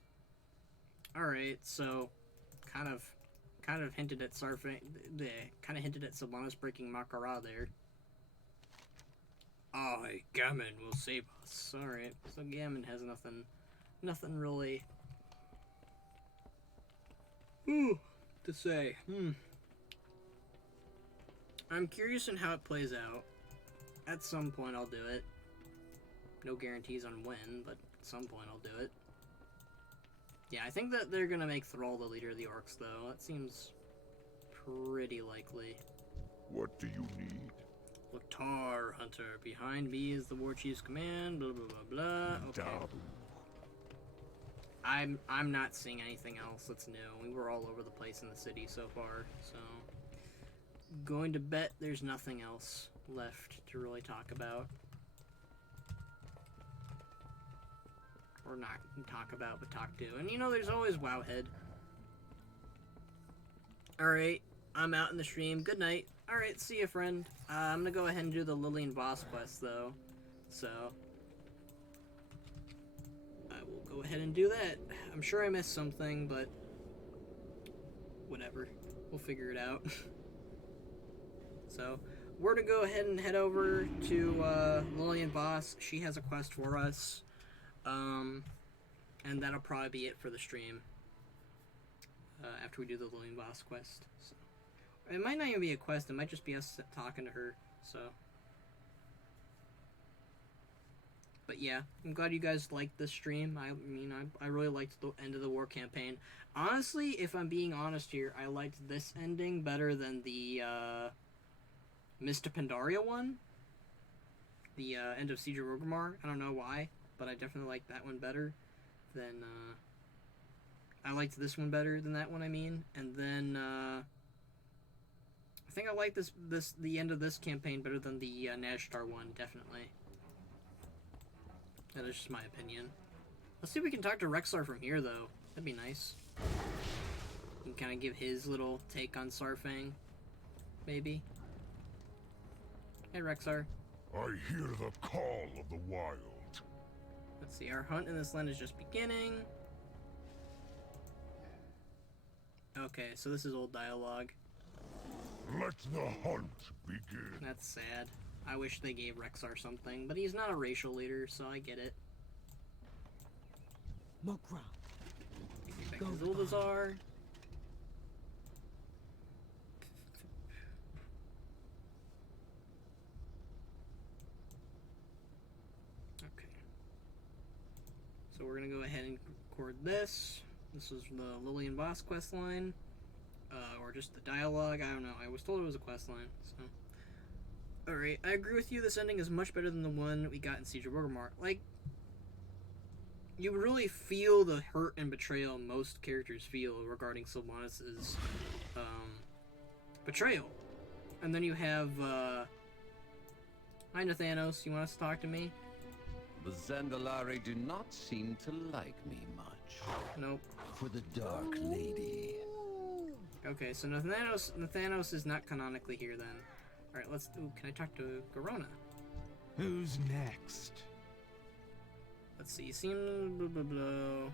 Alright, so kind of hinted at Saurfang, kind of hinted at Sylvanas breaking Makara there. I, Gammon, will save us. Alright, so Gammon has nothing really to say. I'm curious on how it plays out. At some point I'll do it. No guarantees on when, but at some point I'll do it. Yeah, I think that they're gonna make Thrall the leader of the Orcs, though. That seems pretty likely. What do you need? Loktar, Hunter. Behind me is the War Chief's command, blah blah blah blah. Okay. I'm not seeing anything else that's new. We were all over the place in the city so far, so going to bet there's nothing else left to really talk about. Or not talk about, but talk to. And you know, there's always Wowhead. Alright, I'm out in the stream. Good night. Alright, see ya, friend. I'm gonna go ahead and do the Lillian Voss quest, though. So I will go ahead and do that. I'm sure I missed something, but whatever. We'll figure it out. So we're to go ahead and head over to Lillian Voss. She has a quest for us. And that'll probably be it for the stream. After we do the Lillian Voss quest. So it might not even be a quest, it might just be us talking to her, so. But yeah, I'm glad you guys liked this stream. I mean, I really liked the end of the war campaign. Honestly, if I'm being honest here, I liked this ending better than the, Mista Pandaria one. The, end of Siege of Orgrimmar. I don't know why, but I definitely like that one better than, I liked this one better than that one, I mean. And then, I think I like the end of this campaign better than the Nashtar one, definitely. That is just my opinion. Let's see if we can talk to Rexar from here, though. That'd be nice. He can kind of give his little take on Saurfang, maybe. Hey, Rexar. I hear the call of the wild. Let's see, our hunt in this land is just beginning. Okay, so this is old dialogue. Let the hunt begin. That's sad. I wish they gave Rexar something, but he's not a racial leader, so I get it. Mokra. Zuldazar. Okay. So we're gonna go ahead and record this. This is the Lillian Voss quest line. Or just the dialogue. I don't know. I was told it was a quest line, so. Alright, I agree with you. This ending is much better than the one we got in Siege of Orgrimmar. Like, you really feel the hurt and betrayal most characters feel regarding Sylvanas' betrayal. And then you have, hi Nathanos, you want us to talk to me? The Zandalari do not seem to like me much. Nope. For the Dark Lady. Okay, so Nathanos is not canonically here then. Alright, let's... Ooh, can I talk to Garona? Who's next? Let's see, seem... Blah, blah, blah.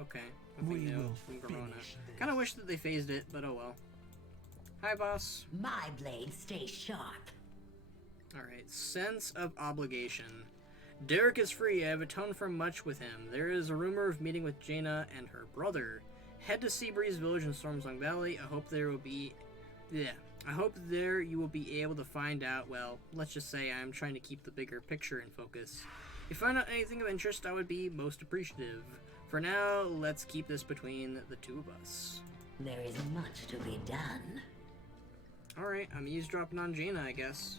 Okay. We will from Garona. Kinda wish that they phased it, but oh well. Hi, boss. My blade stays sharp. Alright, sense of obligation. Derek is free. I have atoned for much with him. There is a rumor of meeting with Jaina and her brother. Head to Seabreeze Village in Stormsong Valley. I hope there will be... Yeah. I hope there you will be able to find out, well, let's just say I'm trying to keep the bigger picture in focus. If you find out anything of interest, I would be most appreciative. For now, let's keep this between the two of us. There is much to be done. Alright, I'm eavesdropping on Jaina, I guess.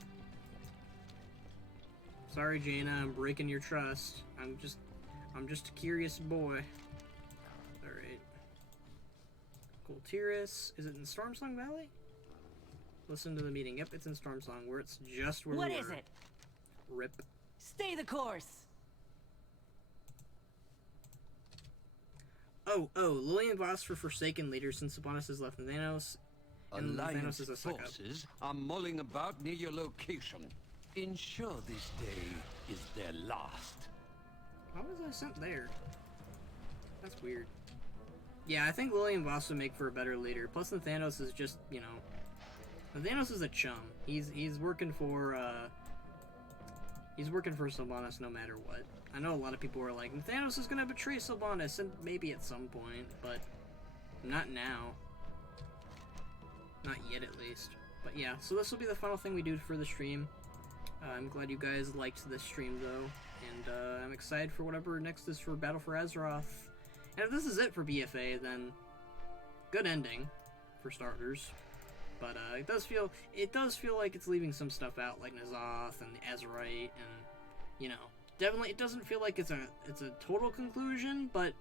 Sorry, Jaina, I'm breaking your trust. I'm just a curious boy. Alright. Cool. Tiris. Is it in Stormsong Valley? Listen to the meeting. Yep, it's in Stormsong, where it's just where What we is were. it? Rip. Stay the course. Oh, Lillian Voss for Forsaken Leader since Sylvanas has left Nathanos. And Alliance Nathanos is a suck-up. forces are mulling about near your location. Ensure this day is their last. How was I sent there? That's weird. Yeah, I think Lillian Voss would make for a better leader. Plus, Nathanos is just, you know... Nathanos is a chum. He's working for, He's working for Sylvanas no matter what. I know a lot of people are like, Nathanos is gonna betray Sylvanas, and maybe at some point, but not now. Not yet, at least. But yeah, so this will be the final thing we do for the stream. I'm glad you guys liked this stream, though, and I'm excited for whatever next is for Battle for Azeroth. And if this is it for BFA, then good ending, for starters. But it does feel like it's leaving some stuff out, like N'Zoth and the Azerite, and you know, definitely it doesn't feel like it's a total conclusion, but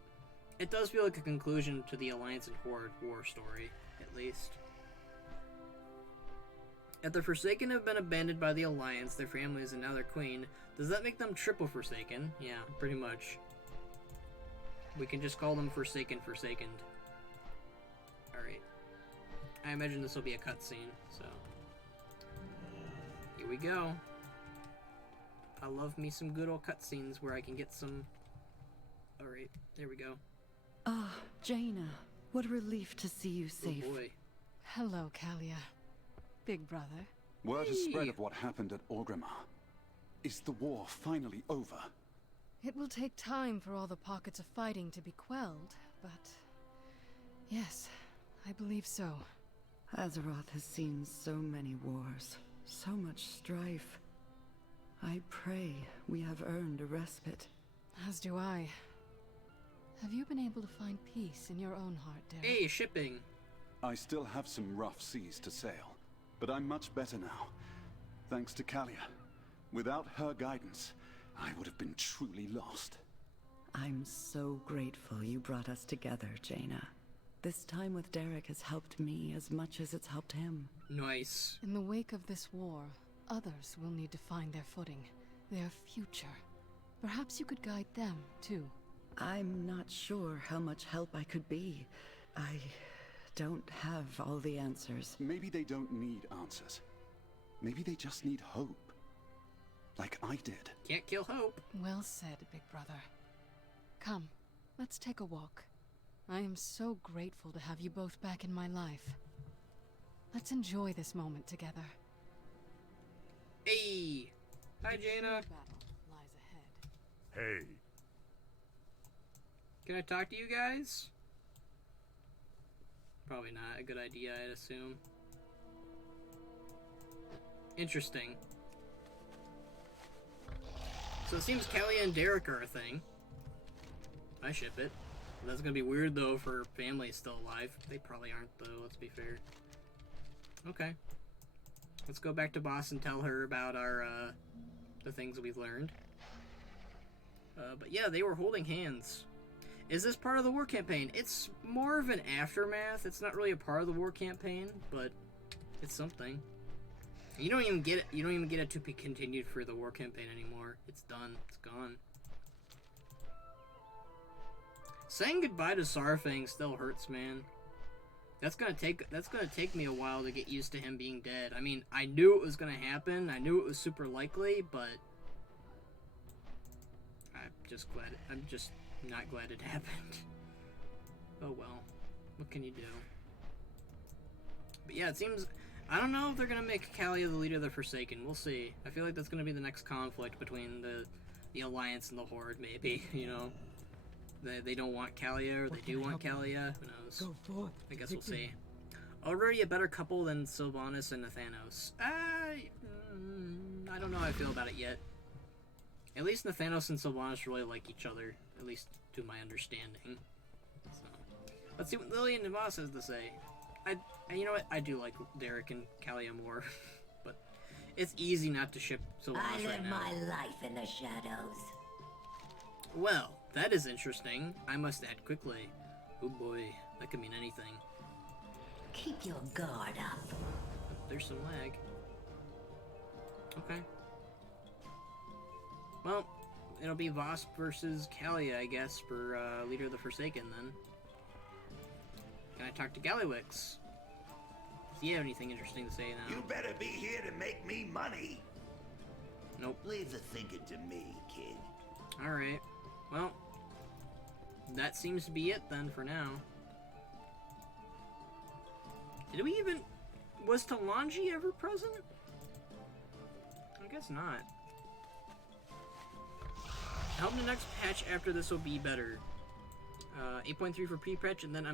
it does feel like a conclusion to the Alliance and Horde war story, at least. If the Forsaken have been abandoned by the Alliance, their families, and now their queen, does that make them triple Forsaken? Yeah, pretty much. We can just call them Forsakened. Alright. I imagine this will be a cutscene, so... Here we go. I love me some good old cutscenes where I can get some... Alright, there we go. Ah, Jaina. What a relief to see you safe. Oh boy. Hello, Kalia. Big brother. Word has spread of what happened at Orgrimmar. Is the war finally over? It will take time for all the pockets of fighting to be quelled, but... Yes, I believe so. Azeroth has seen so many wars, so much strife. I pray we have earned a respite. As do I. Have you been able to find peace in your own heart, Derek? Hey, shipping! I still have some rough seas to sail, but I'm much better now. Thanks to Kalia. Without her guidance, I would have been truly lost. I'm so grateful you brought us together, Jaina. This time with Derek has helped me as much as it's helped him. Nice. In the wake of this war, others will need to find their footing, their future. Perhaps you could guide them, too. I'm not sure how much help I could be. I don't have all the answers. Maybe they don't need answers. Maybe they just need hope. Like I did. Can't kill hope. Well said, big brother. Come, let's take a walk. I am so grateful to have you both back in my life. Let's enjoy this moment together. Hey! Hi, Jaina. Hey. Can I talk to you guys? Probably not a good idea, I'd assume. Interesting. So it seems Kalia and Derek are a thing. I ship it. That's gonna be weird though for families still alive. They probably aren't though, let's be fair. Okay. Let's go back to Boss and tell her about our, the things we've learned. But yeah, they were holding hands. Is this part of the war campaign? It's more of an aftermath. It's not really a part of the war campaign, but it's something. You don't even get it. You don't even get it to be continued for the war campaign anymore. It's done. It's gone. Saying goodbye to Saurfang still hurts, man. That's gonna take me a while to get used to him being dead. I mean, I knew it was gonna happen. I knew it was super likely, but I'm just not glad it happened. Oh well. What can you do? But yeah, it seems, I don't know if they're gonna make Kalia the leader of the Forsaken. We'll see. I feel like that's gonna be the next conflict between the Alliance and the Horde, maybe, you know? They don't want Kalia, or they do want Kalia. Who knows? Go forth. I guess we'll see. Already a better couple than Sylvanas and Nathanos. I don't know how I feel about it yet. At least Nathanos and Sylvanas really like each other, at least to my understanding. So, let's see what Lillian and Voss has to say. You know what? I do like Derek and Kalia more, but it's easy not to ship Sylvanas I live right now. my life in the shadows. Well, that is interesting. I must act quickly. Oh boy, that could mean anything. Keep your guard up. There's some lag. Okay. Well, it'll be Voss versus Kalia, I guess, for Leader of the Forsaken, then. Can I talk to Gallywix? Does he have anything interesting to say now? You better be here to make me money. Nope. Leave the thinking to me, kid. Alright. Well, that seems to be it then for now. Did we even... Was Talanji ever present? I guess not. I hope the next patch after this will be better. 8.3 for pre-patch, and then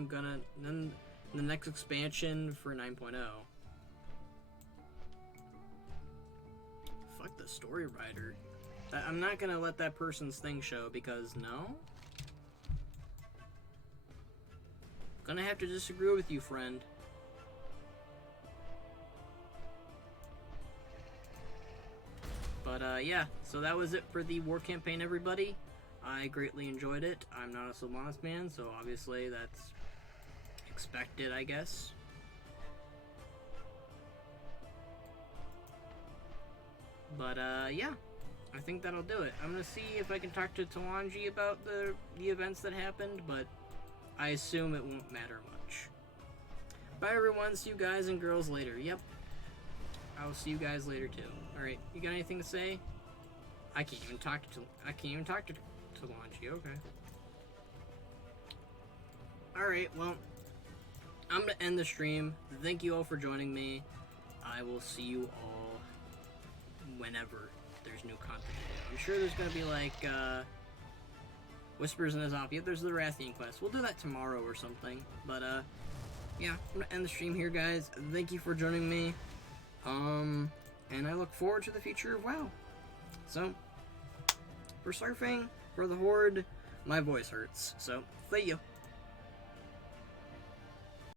then the next expansion for 9.0. Fuck the story writer. I'm not gonna let that person's thing show because no. Gonna have to disagree with you, friend. But yeah, so that was it for the war campaign, everybody. I greatly enjoyed it. I'm not a Sylvanas man, so obviously that's expected, I guess. But yeah, I think that'll do it. I'm gonna see if I can talk to Talanji about the events that happened, but I assume it won't matter much. Bye everyone, see you guys and girls later. Yep, I'll see you guys later too. Alright, you got anything to say? I can't even talk to Talanji, okay. Alright, well, I'm gonna end the stream. Thank you all for joining me. I will see you all whenever there's new content. I'm sure there's gonna be like Whispers in Azopia. There's the Rathian quest. We'll do that tomorrow or something. But yeah, I'm gonna end the stream here, guys. Thank you for joining me. And I look forward to the future of WoW. So, for Saurfang, for the Horde, my voice hurts. So, see you.